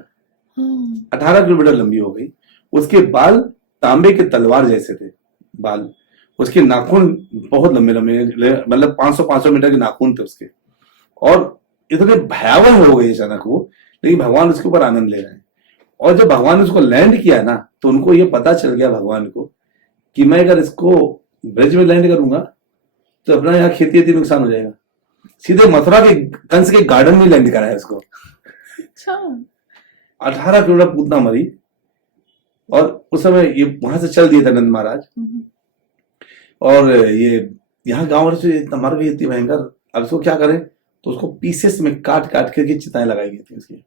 18 किलोमीटर लंबी हो गई। उसके बाल तांबे के तलवार जैसे थे बाल, उसके नाखून बहुत लंबे लंबे, मतलब 500 मीटर के नाखून थे उसके, और इतने भयावह हो गए अचानक वो। लेकिन भगवान उसके ऊपर आनंद ले रहे हैं। और जब भगवान ने उसको लैंड किया ना, तो उनको ये पता चल गया भगवान को कि मैं अगर इसको ब्रज में लैंड करूंगा तो अपना यहाँ खेती नुकसान हो जाएगा। सीधे मथुरा के कंस के गार्डन में लैंड कराया उसको। अच्छा 18 किलोमीटर पूतना मरी। और उस समय ये वहां से चल दिए थे नंद महाराज, और ये यहाँ गांव से इतना मर गई, इतनी भयंकर। अब इसको क्या करें, तो उसको पीसेस में काट काट करके चिताएं लगाई गई थी उसकी।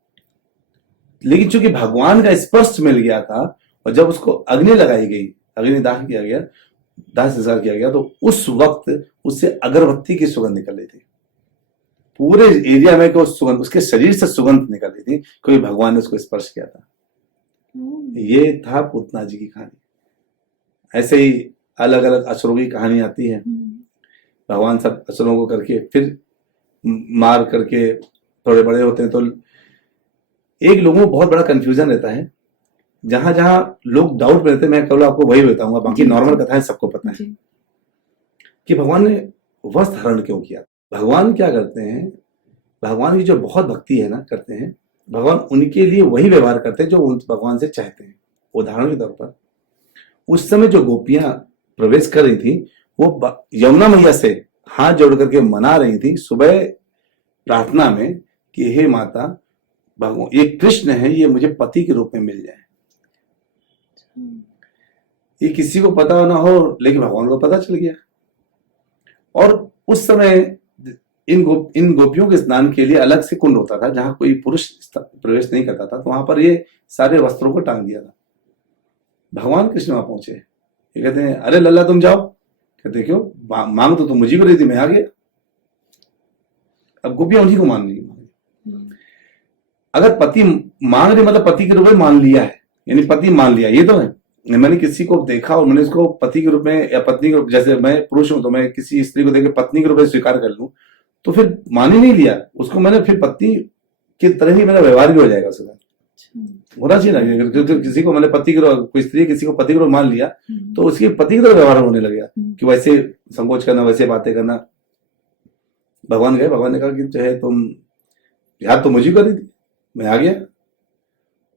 लेकिन चूंकि भगवान का स्पर्श मिल गया था, और जब उसको अग्नि लगाई गई, अग्निदाह किया गया, दाह संस्कार किया गया, तो उस वक्त उससे अगरबत्ती की सुगंध निकल रही थी पूरे एरिया में। को सुगंध, उसके शरीर से सुगंध निकल रही थी, क्योंकि भगवान ने उसको स्पर्श किया था। ये था पूतना जी की कहानी। ऐसे ही अलग अलग असुरों की कहानी आती है। भगवान सब असुरों को करके फिर मार करके थोड़े बड़े होते हैं। तो एक लोगों को बहुत बड़ा कंफ्यूजन रहता है, जहां जहां लोग डाउट में रहते हैं, मैं केवल आपको वही बताऊंगा, बाकी नॉर्मल कथाएं सबको पता है कि भगवान ने वस्त्र हरण क्यों किया। भगवान क्या करते हैं, भगवान की जो बहुत भक्ति है ना करते हैं, भगवान उनके लिए वही व्यवहार करते हैं जो भगवान से चाहते हैं। उदाहरण के तौर पर उस समय जो गोपियां प्रवेश कर रही थी, वो यमुना मैया से हाथ जोड़ करके मना रही थी सुबह प्रार्थना में कि हे माता, भगवान ये कृष्ण है, ये मुझे पति के रूप में मिल जाए। ये किसी को पता ना हो, लेकिन भगवान को पता चल गया। और उस समय इन गोपियों के स्नान के लिए अलग से कुंड होता था, जहां कोई पुरुष प्रवेश नहीं करता था। तो वहां पर ये सारे वस्त्रों को टांग दिया था। भगवान कृष्ण वहां पहुंचे, ये कहते हैं अरे लल्ला तुम जाओ। कहते क्यों, मांग तो तुम मुझे को रही थी, मैं आ गया। अब गोपियां उन्हीं को मान रही। अगर पति मांग रहे मतलब पति के रूप में मान लिया है, यानी पति मान लिया, ये तो है। मैंने किसी को देखा और मैंने उसको पति के रूप में या पत्नी के रूप, जैसे मैं पुरुष हूं तो मैं किसी स्त्री को देख के पत्नी के रूप में स्वीकार कर लूं, तो फिर मान ही नहीं लिया उसको, मैंने फिर पत्नी की तरह ही मेरा व्यवहार भी हो जाएगा उसके साथ। होना चाहिए ना, किसी को मैंने पति के रूप, कोई स्त्री किसी को पति के रूप मान लिया तो उसकी पति की तरह व्यवहार होने लग गया कि वैसे संकोच करना, वैसे बातें करना। भगवान गए, भगवान ने कहा कि जो है तुम याद तो मुझे करी थी, मैं आ गया।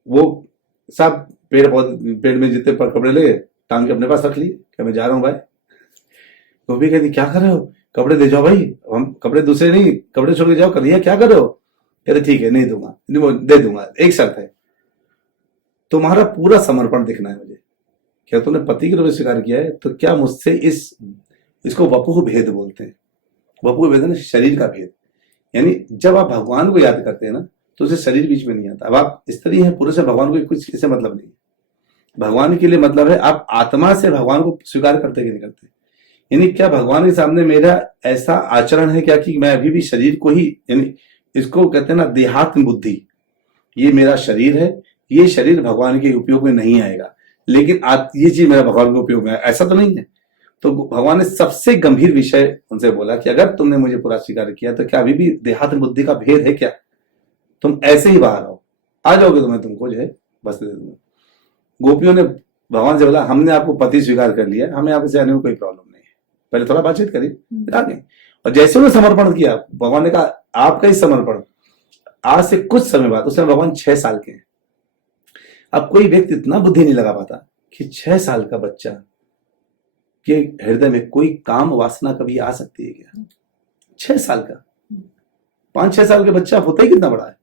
वो सब पेड़ में जितने कपड़े ले टांग के अपने पास रख लिए कि मैं जा रहा हूँ भाई। वो भी कहती क्या कर रहे हो, कपड़े दे जाओ भाई, हम कपड़े दूसरे नहीं, कपड़े छोड़ के जाओ, करिए क्या कर रहे हो। कहते ठीक है नहीं दूंगा, दे दूंगा, एक शर्त है, तुम्हारा पूरा समर्पण दिखना है मुझे। क्या तुमने पति के रूप में स्वीकार किया है तो क्या मुझसे इसको वपुः भेद बोलते हैं। वपुः भेद है शरीर का भेद, यानी जब आप भगवान को याद करते हैं ना तो उसे शरीर बीच में नहीं आता। अब आप स्त्री हैं, पुरुष है, भगवान को कुछ इससे मतलब नहीं। भगवान के लिए मतलब है आप आत्मा से भगवान को स्वीकार करते कि नहीं करते। यानी क्या भगवान के सामने मेरा ऐसा आचरण है क्या कि मैं अभी भी शरीर को ही, यानी इसको कहते हैं ना देहात्म बुद्धि, ये मेरा शरीर है, ये शरीर भगवान के उपयोग में नहीं आएगा, लेकिन ये चीज मेरा भगवान के उपयोग में है, ऐसा तो नहीं है। तो भगवान ने सबसे गंभीर विषय उनसे बोला कि अगर तुमने मुझे पूरा स्वीकार किया तो क्या अभी भी देहात्म बुद्धि का भेद है क्या, तुम ऐसे ही बाहर आओ, आ जाओगे तो मैं तुमको जो है बस दे दूंगा। गोपियों ने भगवान से बोला हमने आपको पति स्वीकार कर लिया, हमें आपसे आने में कोई प्रॉब्लम नहीं है, पहले थोड़ा बातचीत करिए फिर आ गए। और जैसे उन्होंने समर्पण किया, भगवान ने कहा आपका ही समर्पण, आज से कुछ समय बाद, उस समय भगवान 6 साल के हैं। अब कोई व्यक्ति इतना बुद्धि नहीं लगा पाता कि 6 साल का बच्चा के हृदय में कोई काम वासना कभी आ सकती है क्या। 6 साल का, 5-6 साल का बच्चा होता ही कितना बड़ा है,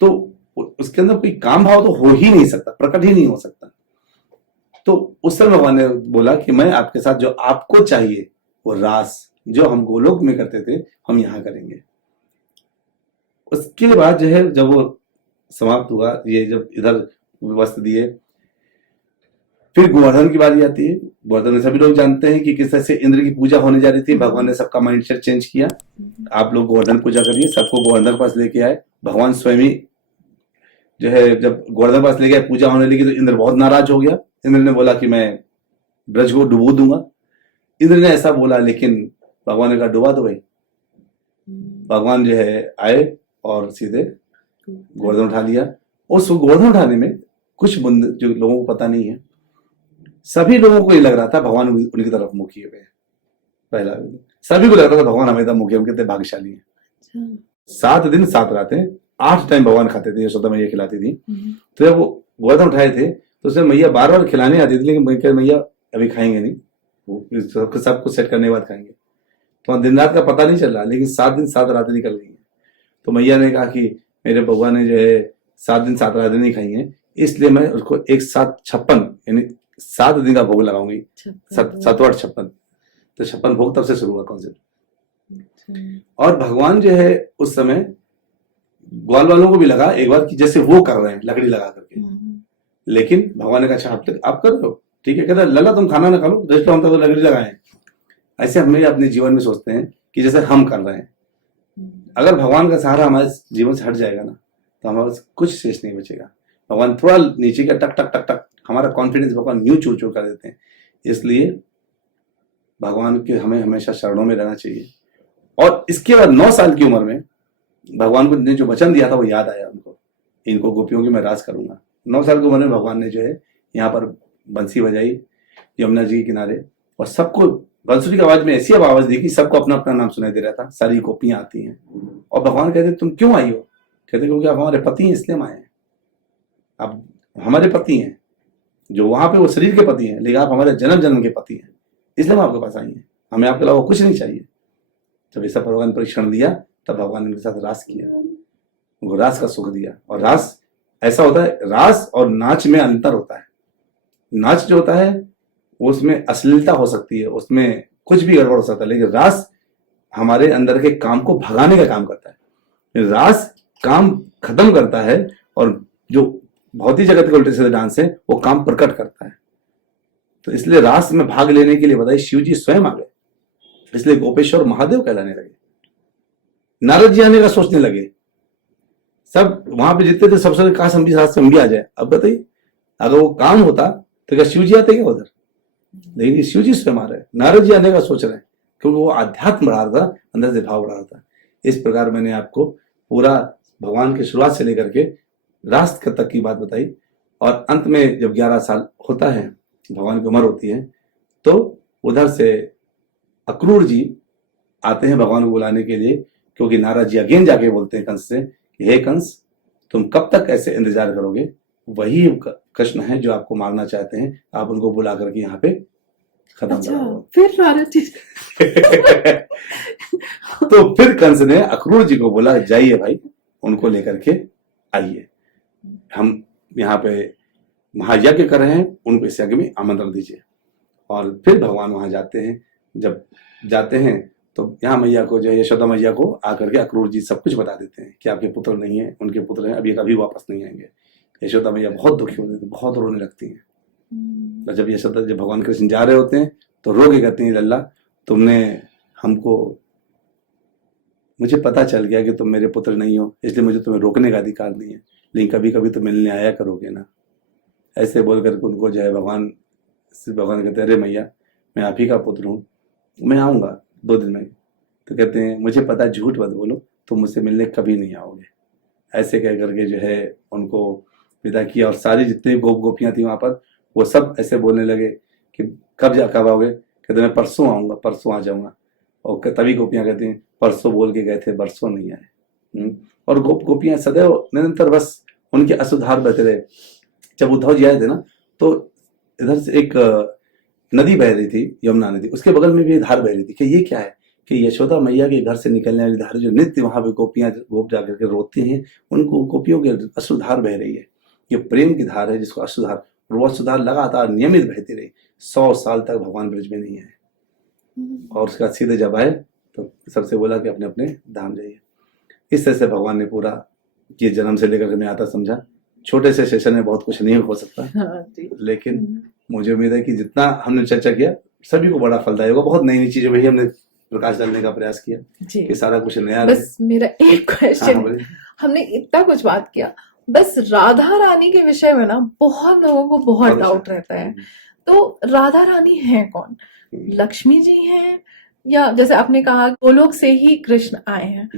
तो उसके अंदर कोई काम भाव तो हो ही नहीं सकता, प्रकट ही नहीं हो सकता। तो उस समय भगवान ने बोला कि मैं आपके साथ जो आपको चाहिए वो रास जो हम गोलोक में करते थे हम यहां करेंगे। उसके बाद जो है जब वो समाप्त हुआ, ये जब इधर वस्त्र दिए, फिर गोवर्धन की बारी आती है। गोवर्धन में सभी लोग जानते हैं कि किस तरह से इंद्र की पूजा होने जा रही थी। भगवान ने सबका माइंडसेट चेंज किया, आप लोग गोवर्धन पूजा करिए, सबको गोवर्धन के पास लेके आए। भगवान स्वयं ही जो है जब गोवर्धन पास ले गया, पूजा होने लगी तो इंद्र बहुत नाराज हो गया। इंद्र ने बोला कि मैं ब्रज को डुबो दूंगा। इंद्र ने ऐसा बोला, लेकिन भगवान ने कहा डुबा दो भाई। भगवान जो है आए और सीधे गोवर्धन उठा लिया। उस गोवर्धन उठाने में कुछ बुंद जो लोगों को पता नहीं है, सभी लोगों को ये लग रहा था भगवान उनकी तरफ मुखी हुए। पहला सभी को लग रहा था भगवान हमें मुखी, हम कितने भाग्यशाली हैं। 7 दिन 7 रातें 8 टाइम भगवान खाते थे, यशोदा मैया खिलाती थी। तो जब वो गोवर्धन उठाए थे तो उसमें मैया बार खिलाने आती थी, लेकिन मैया अभी खाएंगे नहीं, वो सब कुछ सेट करने के बाद खाएंगे। तो दिन रात का पता नहीं चल रहा, लेकिन 7 दिन 7 रातें निकल गई। तो मैया ने कहा कि मेरे बउआ ने जो है 7 दिन 7 रातें नहीं खाई हैं, इसलिए मैं उसको एक साथ 56 यानी 7 दिन का भोग लगाऊंगी। 7-8-56, तो 56 भोग तब से शुरू हुआ कॉन्सेप्ट। और भगवान जो है उस समय ग्वाल वालों को भी लगा एक बार कि जैसे वो कर रहे हैं लकड़ी लगा करके, लेकिन भगवान ने कहा अच्छा आप कर रहे हो, ठीक है। कहता लला तुम खाना ना खा लो, रेस्ट हम तो लकड़ी लगाए। ऐसे हम अपने जीवन में सोचते हैं कि जैसे हम कर रहे हैं। अगर भगवान का सहारा हमारे जीवन से हट जाएगा ना तो हमारे कुछ शेष नहीं बचेगा। भगवान थोड़ा नीचे का टक टक टक टक हमारा कॉन्फिडेंस भगवान न्यू चूर चूर कर देते हैं। इसलिए भगवान के हमें हमेशा शरणों में रहना चाहिए। और इसके बाद 9 साल की उम्र में भगवान को ने जो वचन दिया था वो याद आया उनको, इनको गोपियों की मैं रास करूंगा। 9 साल की उम्र में भगवान ने जो है यहाँ पर बंसी बजाई यमुना जी के किनारे, और सबको बंसुरी की आवाज में ऐसी आवाज दी कि सबको अपना अपना नाम सुनाई दे रहा था। सारी गोपियां आती हैं और भगवान कहते तुम क्यों आई हो। कहते क्योंकि आप हमारे पति हैं इसलिए हम आए हैं। आप हमारे पति हैं, जो वहां पे वो शरीर के पति हैं, लेकिन आप हमारे जन्म जन्म के पति हैं, इसलिए हम आपके पास आई हैं। हमें आपके अलावा कुछ नहीं चाहिए। जब ऐसा भगवान परीक्षण दिया तब भगवान ने उनके साथ रास किया, उनको रास का सुख दिया। और रास ऐसा होता है, रास और नाच में अंतर होता है। नाच जो होता है उसमें अश्लीलता हो सकती है, उसमें कुछ भी गड़बड़ हो सकता है, लेकिन रास हमारे अंदर के काम को भगाने का काम करता है। रास काम खत्म करता है और जो भौतिक जगत के उल्टे सीधे डांस है वो काम प्रकट करता है। तो इसलिए रास में भाग लेने के लिए बताइए शिव जी स्वयं आ गए, इसलिए गोपेश्वर महादेव कहलाने लगे। नारद जी आने का सोचने लगे, सब वहां पे जितने थे सबसे काश हम भी आ जाए। अब बताइए अगर वो काम होता तो क्या शिव जी आते क्या उधर? लेकिन शिव जी स्वयं आ रहे हैं, नारद जी आने का सोच रहे हैं, क्योंकि वो आध्यात्म बढ़ा रहा था, अंदर से भाव बढ़ा रहा था। इस प्रकार मैंने आपको पूरा भगवान की शुरुआत से लेकर के राष्ट्र तक की बात बताई। और अंत में जब 11 साल होता है, भगवान की उम्र होती है, तो उधर से अक्रूर जी आते हैं भगवान को बुलाने के लिए, क्योंकि नारद जी अगेन जाके बोलते हैं कंस से कि हे कंस, तुम कब तक ऐसे इंतजार करोगे? वही कृष्ण है जो आपको मारना चाहते हैं, आप उनको बुला करके यहाँ पे खत्म अच्छा, करो। फिर नारद जी तो फिर कंस ने अक्रूर जी को बोला, जाइए भाई, उनको लेकर के आइए, हम यहाँ पे महायज्ञ कर रहे हैं, उनको इस यज्ञ में आमंत्रण दीजिए। और फिर भगवान वहां जाते हैं। जब जाते हैं तो यहाँ मैया को, जो है यशोदा मैया को आकर के अक्रूर जी सब कुछ बता देते हैं कि आपके पुत्र नहीं है, उनके पुत्र हैं, अभी कभी वापस नहीं आएंगे। यशोदा मैया बहुत दुखी होती है, बहुत रोने लगती हैं। और जब भगवान कृष्ण जा रहे होते हैं तो रो के कहती हैं, लल्ला तुमने हमको, मुझे पता चल गया कि तुम मेरे पुत्र नहीं हो, इसलिए मुझे तुम्हें रोकने का अधिकार नहीं है, लेकिन कभी कभी तो मिलने आया करोगे ना। ऐसे बोल करके उनको जो है भगवान कहते हैं, अरे मैया मैं आप ही का पुत्र हूँ, मैं आऊँगा 2 दिन में। तो कहते हैं, मुझे पता, झूठ मत बोलो, तुम मुझसे मिलने कभी नहीं आओगे। ऐसे कह करके जो है उनको विदा किया। और सारी जितनी गोपियाँ थी वहाँ पर, वो सब ऐसे बोलने लगे कि कब आओगे? कहते मैं परसों आऊँगा, परसों आ जाऊँगा। और तभी गोपियाँ कहती हैं, परसों बोल के गए थे, बरसों नहीं आए। और गोपियाँ सदैव निरंतर बस उनके असुधार बहते रहे। जब उद्धव जी आए थे ना, तो इधर से एक नदी बह रही थी, यमुना नदी, उसके बगल में भी धार बह रही थी। कि ये क्या है? कि यशोदा मैया के घर से निकलने वाली धार, जो नित्य वहां पे गोप जाकर के रोती हैं, उनको गोपियों के अश्रुधार बह रही है। ये प्रेम की धार है जिसको अश्रुधार, और वो अश्रुधार लगातार नियमित बहती रही। 100 साल तक भगवान ब्रिज में नहीं आए। और उसके बाद सीधे जब आए तो सबसे बोला कि अपने अपने धाम जाइए। इस तरह से भगवान ने पूरा ये जन्म से लेकर के मैं आता समझा। छोटे से सेशन में बहुत कुछ नहीं हो सकता, लेकिन मुझे उम्मीद है कि जितना हमने चर्चा किया सभी को बड़ा फलदायी होगा। बहुत नई नई चीजों में ही हमने प्रकाश डालने का प्रयास किया कि सारा कुछ नया। बस मेरा एक क्वेश्चन, हमने इतना कुछ बात किया, बस राधा रानी के विषय में ना बहुत लोगों को बहुत डाउट रहता है। तो राधा रानी है कौन? लक्ष्मी जी हैं, या जैसे आपने कहा गोलोक से ही कृष्ण आए हैं,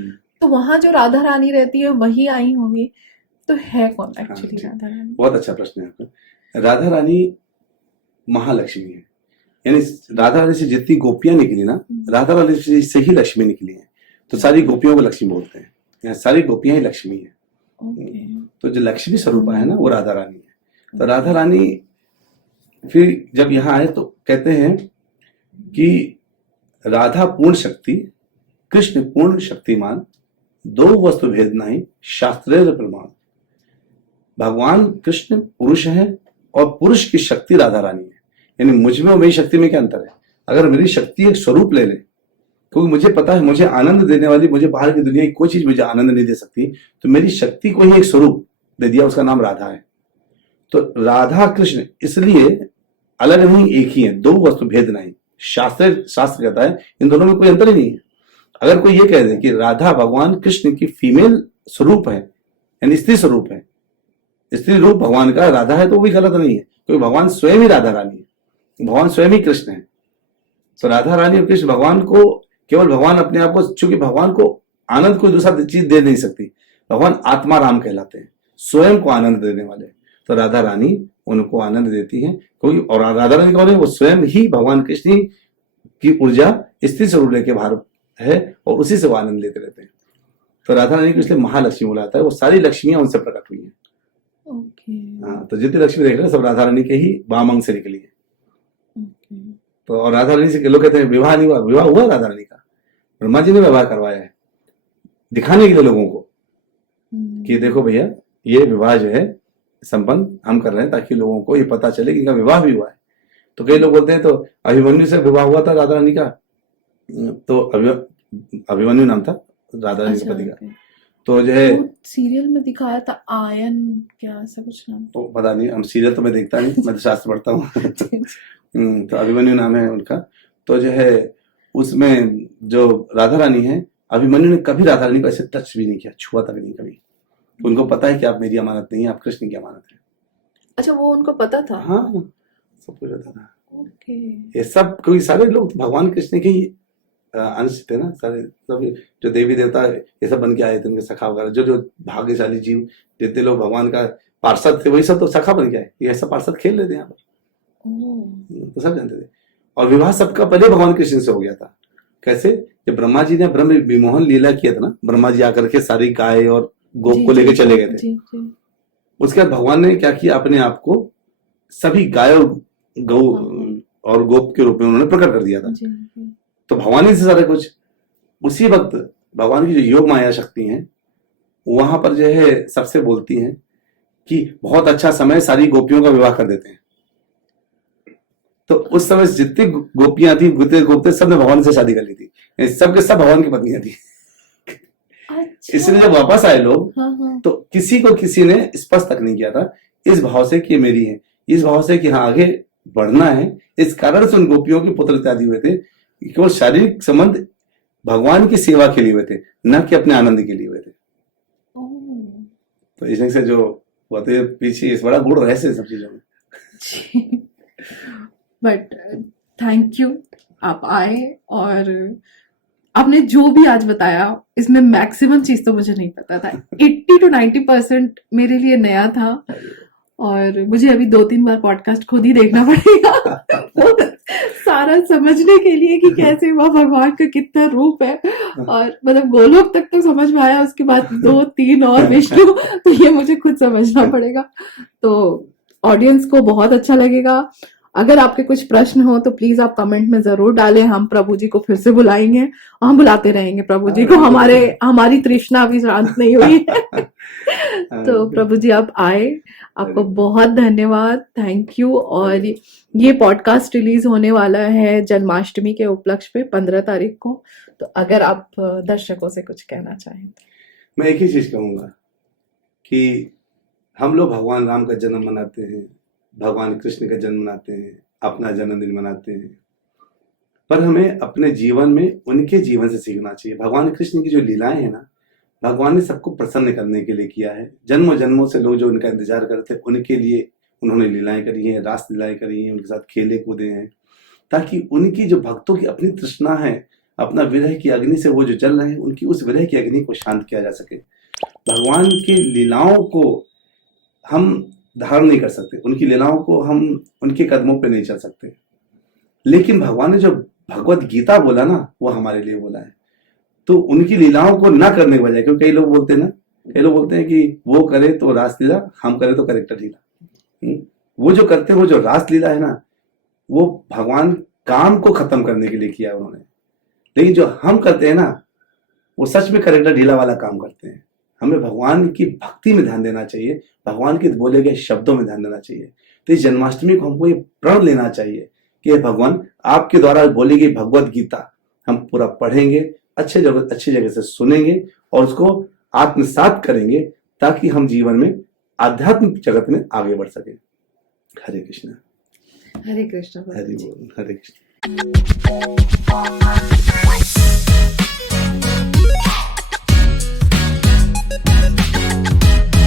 तो वहां जो राधा रानी रहती है वही आई होंगी, तो है कौन एक्चुअली राधा रानी? बहुत अच्छा प्रश्न है आपका। राधा रानी महालक्ष्मी है, यानी राधा रानी से जितनी गोपियां निकली ना, राधा रानी से ही लक्ष्मी निकली है। तो सारी गोपियों को लक्ष्मी बोलते हैं, यहाँ सारी गोपियां ही लक्ष्मी है। तो जो लक्ष्मी स्वरूपा है ना, वो राधा रानी है। तो राधा रानी फिर जब यहाँ आए तो कहते हैं कि राधा पूर्ण शक्ति, कृष्ण पूर्ण शक्तिमान, 2 वस्तु भेद नहीं, शास्त्रेर प्रमाण। भगवान कृष्ण पुरुष है और पुरुष की शक्ति राधा रानी है। यानी मुझ में और मेरी शक्ति में क्या अंतर है? अगर मेरी शक्ति एक स्वरूप ले ले, क्योंकि मुझे पता है मुझे आनंद देने वाली, मुझे बाहर की दुनिया की कोई चीज मुझे आनंद नहीं दे सकती, तो मेरी शक्ति को ही एक स्वरूप दे दिया, उसका नाम राधा है। तो राधा कृष्ण इसलिए अलग नहीं, एक ही है, 2 वस्तु भेद नहीं। शास्त्र कहता है इन दोनों में कोई अंतर ही नहीं है। अगर कोई ये कह दे कि राधा भगवान कृष्ण की फीमेल स्वरूप है, यानी स्त्री स्वरूप है, स्त्री रूप भगवान का राधा है, तो वो भी गलत नहीं है, क्योंकि भगवान स्वयं ही राधा रानी है, भगवान स्वयं ही कृष्ण है। तो राधा रानी और कृष्ण, भगवान को केवल भगवान अपने आप को, चूंकि भगवान को आनंद कोई दूसरा चीज दे नहीं सकती, भगवान आत्मा राम कहलाते हैं, स्वयं को आनंद देने वाले। तो राधा रानी उनको आनंद देती है, क्योंकि और राधा रानी कौन है? वो स्वयं ही भगवान कृष्ण की ऊर्जा स्त्री स्वरूप लेके बाहर है, और उसी से वो आनंद लेते रहते हैं। तो राधा रानी को इसलिए महालक्ष्मी बुलाता है, वो सारी लक्ष्मियां उनसे प्रकट हुई हैं। हाँ, तो जितनी लक्ष्मी देख रहे हैं सब राधा रानी के ही वाम अंग से निकली है। तो और राधा रानी से लोग कहते हैं विवाह नहीं हुआ, विवाह हुआ राधा रानी का, ब्रह्मा जी ने विवाह करवाया है, दिखाने के लिए लोगों को कि देखो भैया ये विवाह जो है संपन्न हम कर रहे हैं, ताकि लोगों को ये पता चले कि इनका विवाह भी हुआ है। तो कई लोग बोलते हैं तो अभिमन्यु से विवाह हुआ था राधा रानी का, तो अभिमन्यु नाम था राधा रानी के पति का। तो जो है सीरियल में दिखाया था आयन, क्या ऐसा कुछ नाम, तो पता नहीं, हम सीरियल तो मैं देखता नहीं, मैं तो शास्त्र पढ़ता हूँ। तो अभिमन्यु नाम है उनका। तो जो है उसमें जो राधा रानी है, अभिमन्यु ने कभी राधा रानी को ऐसे टच भी नहीं किया, छुआ तक नहीं कभी। उनको पता है कि आप मेरी अमानत नहीं है, आप कृष्ण की अमानत है। अच्छा, वो उनको पता था? हाँ, सब कुछ होता था। ओके। ये सब क्योंकि सारे लोग भगवान कृष्ण के ही अंश थे ना, सारे सब जो देवी देवता ये सब बन के आए थे, उनके सखा वगैरह, जो जो भाग्यशाली जीव जितने लोग भगवान का पार्षद थे वही सब तो सखा बन के आए। ये सब पार्षद खेल लेते यहाँ पर, ओह। तो सब जानते थे। और विवाह सबका पहले भगवान कृष्ण से हो गया था। कैसे? जब ब्रह्मा जी ने ब्रह्म विमोहन लीला किया था ना, ब्रह्मा जी आकर के सारी गाय और गोप जी, को जी, लेके चले गए थे। जी, जी। उसके बाद भगवान ने क्या किया, अपने आप को सभी गाय और गौ और गोप के रूप में उन्होंने प्रकट कर दिया था। जी, जी। तो भगवान ही से सारा कुछ। उसी वक्त भगवान की जो योग माया शक्ति है वहां पर जो है सबसे बोलती हैं कि बहुत अच्छा समय, सारी गोपियों का विवाह कर देते हैं। तो उस समय जितनी गोपियां थी, गुते गोपते, सब ने भगवान से शादी कर ली थी। सबके सब भगवान की पत्नियां थी। अच्छा। इसलिए जब वापस आए लोग, हाँ, हाँ। तो किसी को किसी ने स्पष्ट तक नहीं किया था, इस भाव से कि ये मेरी है, इस भाव से कि हाँ आगे बढ़ना है। इस कारण से उन गोपियों के पुत्र इत्यादि हुए थे। केवल शारीरिक संबंध भगवान की सेवा के लिए हुए थे, न कि अपने आनंद के लिए हुए थे। ओह। तो इसमें से जो होते हैं पीछे इस बड़ा गूढ़ रहस्य है सब चीजों में। जी। बट थैंक यू, आप आए और आपने जो भी आज बताया इसमें मैक्सिमम चीज तो मुझे नहीं पता था। 80 to 90% मेरे लिए नया था और मुझे अभी 2-3 बार पॉडकास्ट खुद ही देखना पड़ेगा वो सारा समझने के लिए कि कैसे वह भगवान का कितना रूप है। और मतलब गोलोक तक तो समझ में आया, उसके बाद 2-3 और विष्णु, तो ये मुझे खुद समझना पड़ेगा। तो ऑडियंस को बहुत अच्छा लगेगा। अगर आपके कुछ प्रश्न हो तो प्लीज आप कमेंट में जरूर डालें। हम प्रभु जी को फिर से बुलाएंगे और हम बुलाते रहेंगे प्रभु जी को। हमारी तृष्णा अभी शांत नहीं हुई है। तो प्रभु जी आप आए, आपको बहुत धन्यवाद, थैंक यू। और ये पॉडकास्ट रिलीज होने वाला है जन्माष्टमी के उपलक्ष्य पे 15 तारीख को। तो अगर आप दर्शकों से कुछ कहना चाहें। मैं एक ही चीज कहूंगा कि हम लोग भगवान राम का जन्म मनाते हैं, भगवान कृष्ण का जन्म मनाते हैं, अपना जन्मदिन मनाते हैं, पर हमें अपने जीवन में उनके जीवन से सीखना चाहिए। भगवान कृष्ण की जो लीलाएं हैं ना, भगवान ने सबको प्रसन्न करने के लिए किया है। जन्मों जन्मों से लोग जो उनका इंतजार करते हैं, उनके लिए उन्होंने लीलाएं करी हैं, रास लीलाएं करी हैं, उनके साथ खेले कूदे हैं, ताकि उनकी जो भक्तों की अपनी तृष्णा है, अपना विरह की अग्नि से वो जो जल रहे हैं, उनकी उस विरह की अग्नि को शांत किया जा सके। भगवान की लीलाओं को हम धारण नहीं कर सकते, उनकी लीलाओं को हम उनके कदमों पे नहीं चल सकते, लेकिन भगवान ने जो भगवत गीता बोला ना, वो हमारे लिए बोला है। तो उनकी लीलाओं को ना करने के बजाय, क्योंकि कई लोग बोलते हैं ना, कई लोग बोलते हैं कि वो करे तो रास लीला, हम करे तो कैरेक्टर लीला। वो जो करते हैं, वो जो रास लीला है ना, वो भगवान काम को खत्म करने के लिए किया उन्होंने। लेकिन जो हम करते हैं ना, वो सच में कैरेक्टर ढीला वाला काम करते हैं। हमें भगवान की भक्ति में ध्यान देना चाहिए, भगवान के बोले गए शब्दों में ध्यान देना चाहिए। तो इस जन्माष्टमी को हमको ये प्रण लेना चाहिए कि भगवान आपके द्वारा बोली गई भगवत गीता हम पूरा पढ़ेंगे, अच्छी जगह से सुनेंगे और उसको आत्मसात करेंगे, ताकि हम जीवन में आध्यात्मिक जगत में आगे बढ़ सके। हरे कृष्ण। हरे कृष्ण। हरे बोल। हरे कृष्ण।